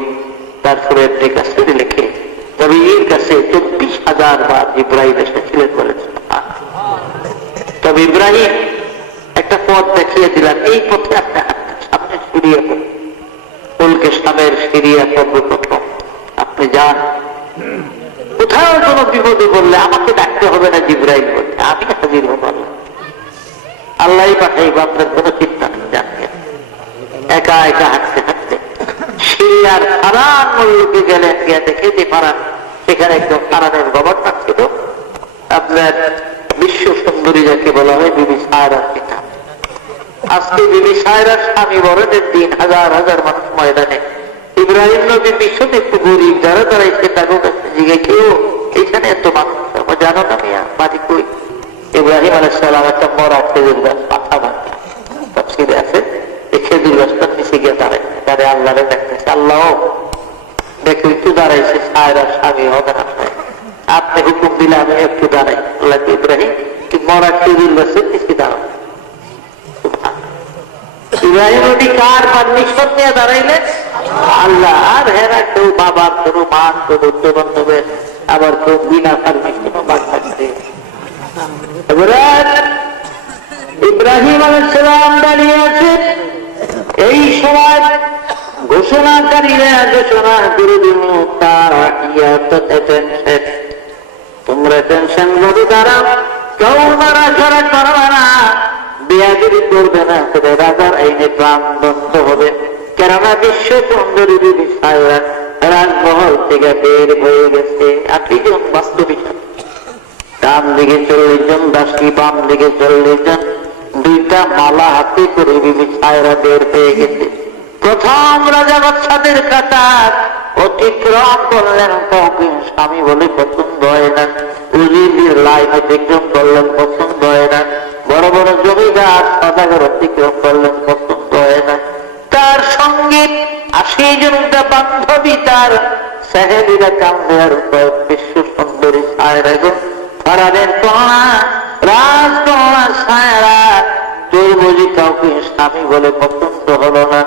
তারপরে আপনি কাছে লিখে নবীর কাছে 24,000 বার ইব্রাহিম এসেছিলেন, বলেছেন। তবে ইব্রাহিম একটা পথ দেখিয়ে দিলেন, এই পথে আপনি সামনে সিরিয়া ফুলকে সামের সিরিয়া সর্বপ্রথম আপনি যান, কোথাও কোনো বিপদে বললে আমাকে ডাকতে হবে না, জিবরাইল বলছে আমি হাজির হব, আল্লাহ পাঠাইব, আপনার কোনো চিন্তা নেই, জানবেন। একা একা হাঁটতে হাঁটতে সিরিয়ার ফারান মল্লুকে গেলেন, গিয়ে দেখে ফারান, সেখানে একদম ফারানের গভর্নর ছিল আপনার বিশ্ব সুন্দরী, যাকে বলা হয় বিবি সায়রার পিতা। আজকে বিবি সায়রার স্বামী বরণের দিন, হাজার হাজার মানুষ ময়দানে। ইব্রাহিম নবী ভীষণ একটু গরিব, যারা দাঁড়াইছে তাদের কাছে জিজ্ঞে কেউ এইখানে এত মানুষ জানো না মিয়া, বাড়ি কই? ইব্রাহিম আলাইহিস সালাম একটা মরা খেজুর গাছ মাথা ভাঙা তাফসীরে আছে, এই খেজুর গাছটার নিচে গিয়ে দাঁড়াইছে, তারে আল্লাহরে দেখতেছে, আল্লাহ দেখো একটু দাঁড়াইছে, সায়রার স্বামী হবে না, আপনি হুকুম দিলে আমি একটু দাঁড়াই। আল্লাহ ইব্রাহিম কি মরা খেজুর গাছের নিচে দাঁড়াও। ইব্রাহিম নবী কার পারমিশন নিয়ে দাঁড়াইলেন? আল্লাহ। আর হেরা কেউ বাবার কোনো মান কোনো বান্ধবের, আবার কেউ বিনা পারমিশনও বাদ থাকছে। ইব্রাহিম আলাইহিস সালাম দাঁড়িয়ে আছে, এই সময় ঘোষণাকারীরা ঘোষণা করে দিল, তোমরা টেনশন করে দাঁড়াও, কেউ নড়াচড়া করবে না, বেয়াদবি করবে না, তবে রাজার আইনে প্রাণ দণ্ড হবে। কেননা বিশ্ব সুন্দরী বিবি সায়রা রাজমহল থেকে বের হয়ে গেছে। আপনি জন বাস্তবিক, ডান দিকে 40 জন দাসী, বাম দিকে 40 জন, 2টা মালা হাতে করে বিবি সায়রা বের হয়ে গেছে। প্রথম রাজা বাদশাদের কাতার অতিক্রম করলেন, কাউকে স্বামী বলে পছন্দ হয় না, উজির লাইন অতিক্রম করলেন, পছন্দ হয় না, বড় বড় জমিদার সদাগর অতিক্রম করলেন, পছন্দ হয় না, তার সঙ্গে 80 জনটা বান্ধবী, তার সাহেবীরা কান্দে, আর বিশ্ব সুন্দরী সায়রা ফারানের কন্যা, রাজকন্যা সায়রা, তোর বুঝি কাউকে স্বামী বলে পছন্দ হলো না।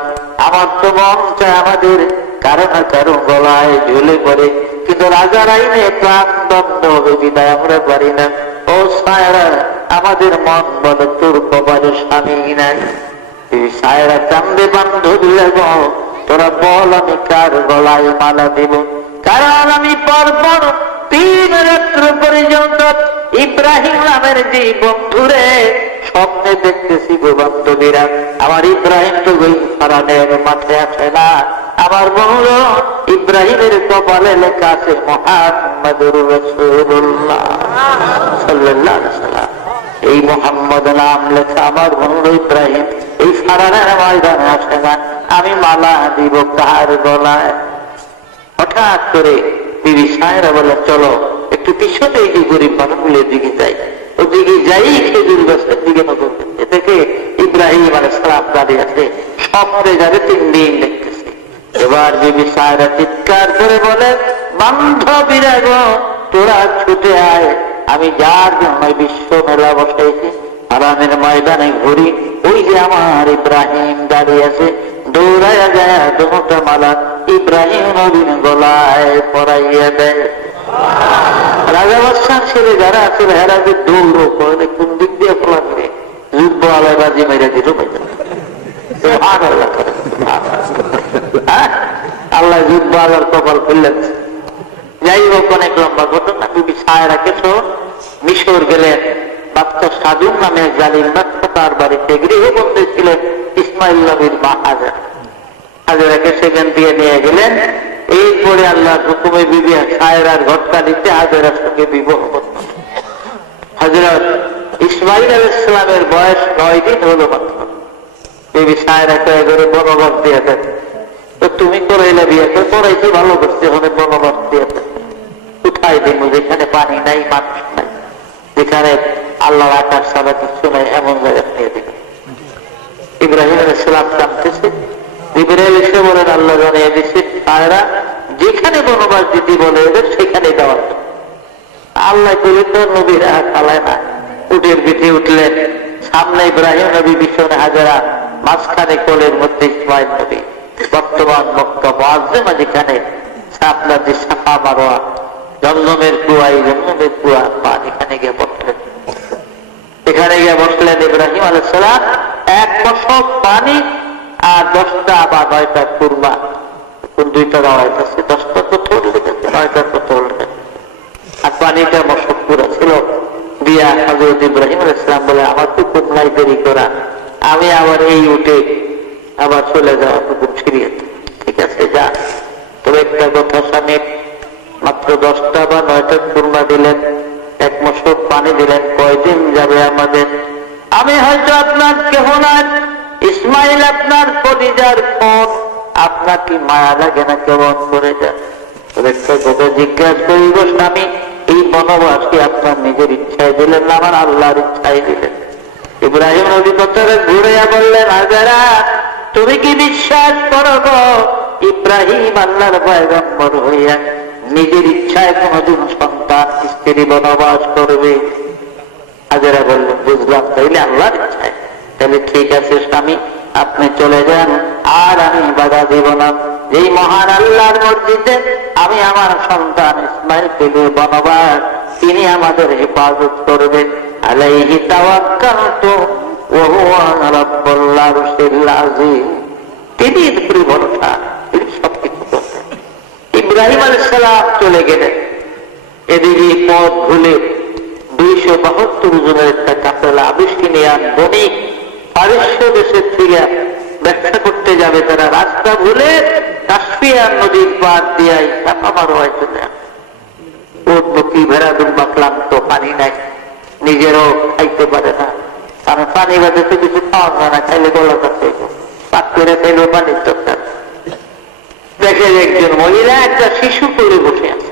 আমার তো মন চায় আমাদের কারো না কারো গলায় ঝুলে পড়ে, কিন্তু রাজার আইনে প্রাণ দণ্ড হবে, বিদায় আমরা পারি না। ও সায়রা, আমাদের মন বলে তোর কপালে স্বামী নাই। সায়রা কান্দে, বান্ধবী তোরা বল আমি কার গলায় মালা দেব? কারণ আমি পরপর 3 রাত্র পর্যন্ত ইব্রাহিম নামের যে বন্ধুরে স্বপ্নে দেখতেছি গো বান্ধবীরা, আমার ইব্রাহিম তো ওই ফারানের মাঠে আসে না, আমার বন্ধু ইব্রাহিমের কপালে লেখা আছে মুহাম্মাদুর রাসূলুল্লাহ সাল্লাল্লাহু আলাইহি ওয়াসাল্লাম। এই মুহাম্মদ নাম লেখা আমার বন্ধু ইব্রাহিম এই ফারানের ময়দানে আসে না, আমি মালা দিব কার গলায়? হঠাৎ করে বিবি সায়রা বলে, চলো একটু পিছনে এই যে গরিব মানুষগুলোর দিকে যাই। ওদিকে যাই, খেজুর গাছের দিকে নজর দিচ্ছে, দেখে ইব্রাহিম আলাইহিস সালাম দাঁড়িয়ে আছে, স্বপ্নে যাবে 3 দিন দেখতেছে। এবার বিবি সায়রা চিৎকার করে বলে, বান্ধবীরা গো, তোরা ছুটে আয়, আমি যার জন্য বিশ্ব মেলা বসাইছি হারামের ময়দানে ঘুরি, ওই যে আমার ইব্রাহিম দাঁড়িয়ে আছে, দৌড়াইয়া যায়, 2টা মালা ইব্রাহিম নবীর গলায় পরাইয়া দেয়। রাজা বাদশাহ ছেলে যারা আছে হেরা যে দৌড়ো করে, কোন দিক দিয়ে ফলাবে, যুদ্ধ আলাইবাজি মেরে দিল। সুবহানাল্লাহ করেন, হ্যাঁ? আল্লাহ জিব্বা আল্লাহর কপাল খুললেন। যাই হোক, অনেক লম্বা ঘটনা। বিবি সায়রাকে সহ মিশর গেলেন। বাচ্চা সাজুম নামে জালিম বাচ্চা তার বাড়িতে গৃহবন্দী ছিলেন ইসমাইল নবীর মা হাজেরা। হাজেরাকে সেখান দিয়ে নিয়ে গেলেন। এরপরে আল্লাহর হুকুমে বিবি সায়রার ঘটকালিতে হাজেরার সঙ্গে বিবাহ করতেন। হযরত ইসমাইল আলাইহিস সালামের বয়স 9 দিন হলো মাত্র। বিবি সায়রাকে এবারে বনবাস দিয়ে দেন। তো তুমি করাইলে বিয়েতে করাইছি, ভালো করছে, ওখানে বনবাস দিয়ে দেন। কোথায় দিব? যেখানে পানি নাই, মানুষ নাই, যেখানে আল্লাহর আকাশ ছাড়া কিছু নাই, এমন জায়গা নিয়ে দিবেন। ইব্রাহিম আলাইহিস সালাম জানতেছে, জিবরাইল এসে বলেন আল্লাহ জানিয়ে দিচ্ছে সায়রা যেখানে বনবাস দিতে বলে এদের সেখানে দেওয়ার। আল্লাহ বলে তো নবীরা চালায় না। উটের পিঠে উঠলেন, সামনে ইব্রাহিম নবী, পিছনে হাজেরা, মাঝখানে কোলের মধ্যে ইসমাইল নবী। বর্তমান মক্কা মুআজ্জামা যেখানে আপনার যে সাফা মারোয়া, জমজমের কুয়া, এই জমজমের কুয়া পান, এখানে গিয়ে বসলেন। এখানে গিয়ে বসলেন ইব্রাহিম আলাইহিস সালাম। 1 মশক পানি আর 10টা বা 9টা কুরমা, কোন 2টা রাওয়ায়াত আছে, 10টা পাথর লেগেছে, 9টা পাথর লেগেছে, আর পানিটা মশক পুরা ছিল। দিয়া হযরত ইব্রাহিম আলাইহিস সালাম বলে, আমার তো খুব নাই দেরি করা, আমি আবার এই উঠে আবার চলে যাওয়া হুকুম ছিড়িয়েছে। ঠিক আছে, যা। তবে একটা কথা, স্বামী মাত্র 10টা বা 9টা কুরমা দিলেন, 1 মশক পানি দিলেন, কয়দিন যাবে আমাদের? আমি হয়তো আপনার কেহ নয়, ইসমাইল আপনার কলিজার ফোন, আপনার কি মায়া লাগে না? কেমন করে যান? একটা কথা জিজ্ঞাসা করিব স্বামী, এই বনবাস কি আপনার নিজের ইচ্ছায় দিলেন না আমার আল্লাহর ইচ্ছায় দিলেন? ইব্রাহিম নবী কথাটা ঘুরে বললেন, হাজেরা তুমি কি বিশ্বাস করো গো, ইব্রাহিম আল্লাহর পয়গম্বর হইয়া নিজের ইচ্ছায় কোনদিন সন্তান স্ত্রী বনবাস করবে? হাজেরা বললেন, বুঝলাম, তাইলে আল্লাহর ইচ্ছায়। তাহলে ঠিক আছে স্বামী, আপনি চলে যান, আর আমি বাধা দিব না। যেই মহান আল্লাহর মসজিদে আমি আমার সন্তান ইসমাইল পেলে বনবাস, তিনি আমাদের হেফাজত করবেন। আলাইহি তাওয়াক্কালতু ওয়া হুয়া রাব্বুল আরশিল আযীম। তিনি ভরসা, তিনি সবকিছু করবেন। ইব্রাহিম আলাইহিস সালাম চলে গেলেন। এদিকে পথ ভুলে 272 জনের একটা কাফেলা আবিসিনিয়ান বণিক পারস্য দেশের থেকে ব্যবসা করতে যাবে, তারা রাস্তা ভুলে কাস্পিয়ান নদীর পার দিয়ে চাপা মারোয়ায় চলে আসে। ওর বকরি ভেড়া দুর্বা ক্লান্ত, পানি নাই, নিজেরও খাইতে পারে না, কারণ পানি বাদে তো কিছু খাওয়া যায় না, খাইলে গলা কাছে পাক করে খাইলেও পানির দরকার। দেখে একজন মহিলা একটা শিশু করে বসে আছে,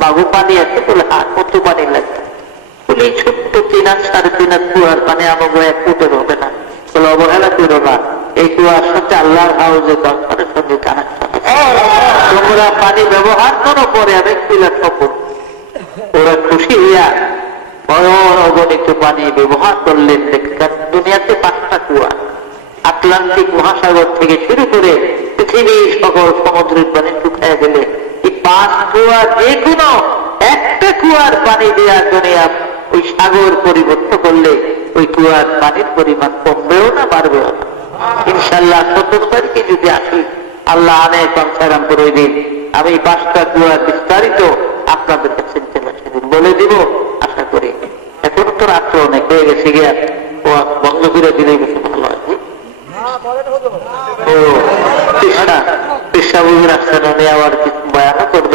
বাবু পানি আছে বলে, হ্যাঁ কত পানি লাগবে? বলে এই ছোট্ট 3 হাত 3.5 হাত কুয়ার পানি আমাকে 1 ফুটের হবে না। বলে অবহেলা করো না, এই কুয়ার সাথে আল্লাহর হাউজে দরকারের সঙ্গে কানেকশন। তোমরা পানি ব্যবহার করো, পরে আমি কিলা সফল। ওরা খুশি হইয়া বড় অগণিত পানি ব্যবহার করলেন। দুনিয়াতে 5টা কুয়া, আটলান্টিক মহাসাগর থেকে শুরু করে পৃথিবীর সকল সমুদ্রের পানি শুকায় গেলে এই 5 কুয়া যে কোনো একটা কুয়ার পানি দেওয়ার দুনিয়া ওই সাগর পরিবর্তন করলে ওই কুয়ার পানির পরিমাণ কমবেও না, বাড়বেও না। ইনশাল্লাহ 17 তারিখে যদি আসি, আল্লাহ আনে কনসারাম করে দিন, আমি 5টা কুয়ার বিস্তারিত আপনাদের কাছে সেদিন বলে দিব, আশা করি। এখন তো রাত্র অনেক হয়ে গেছে, গিয়া ও বন্ধ করে দিলে বেশি ভালো হয়। ও পেশা বুঝে রাখছেন, উনি আবার কিছু বয়ানও করবেন।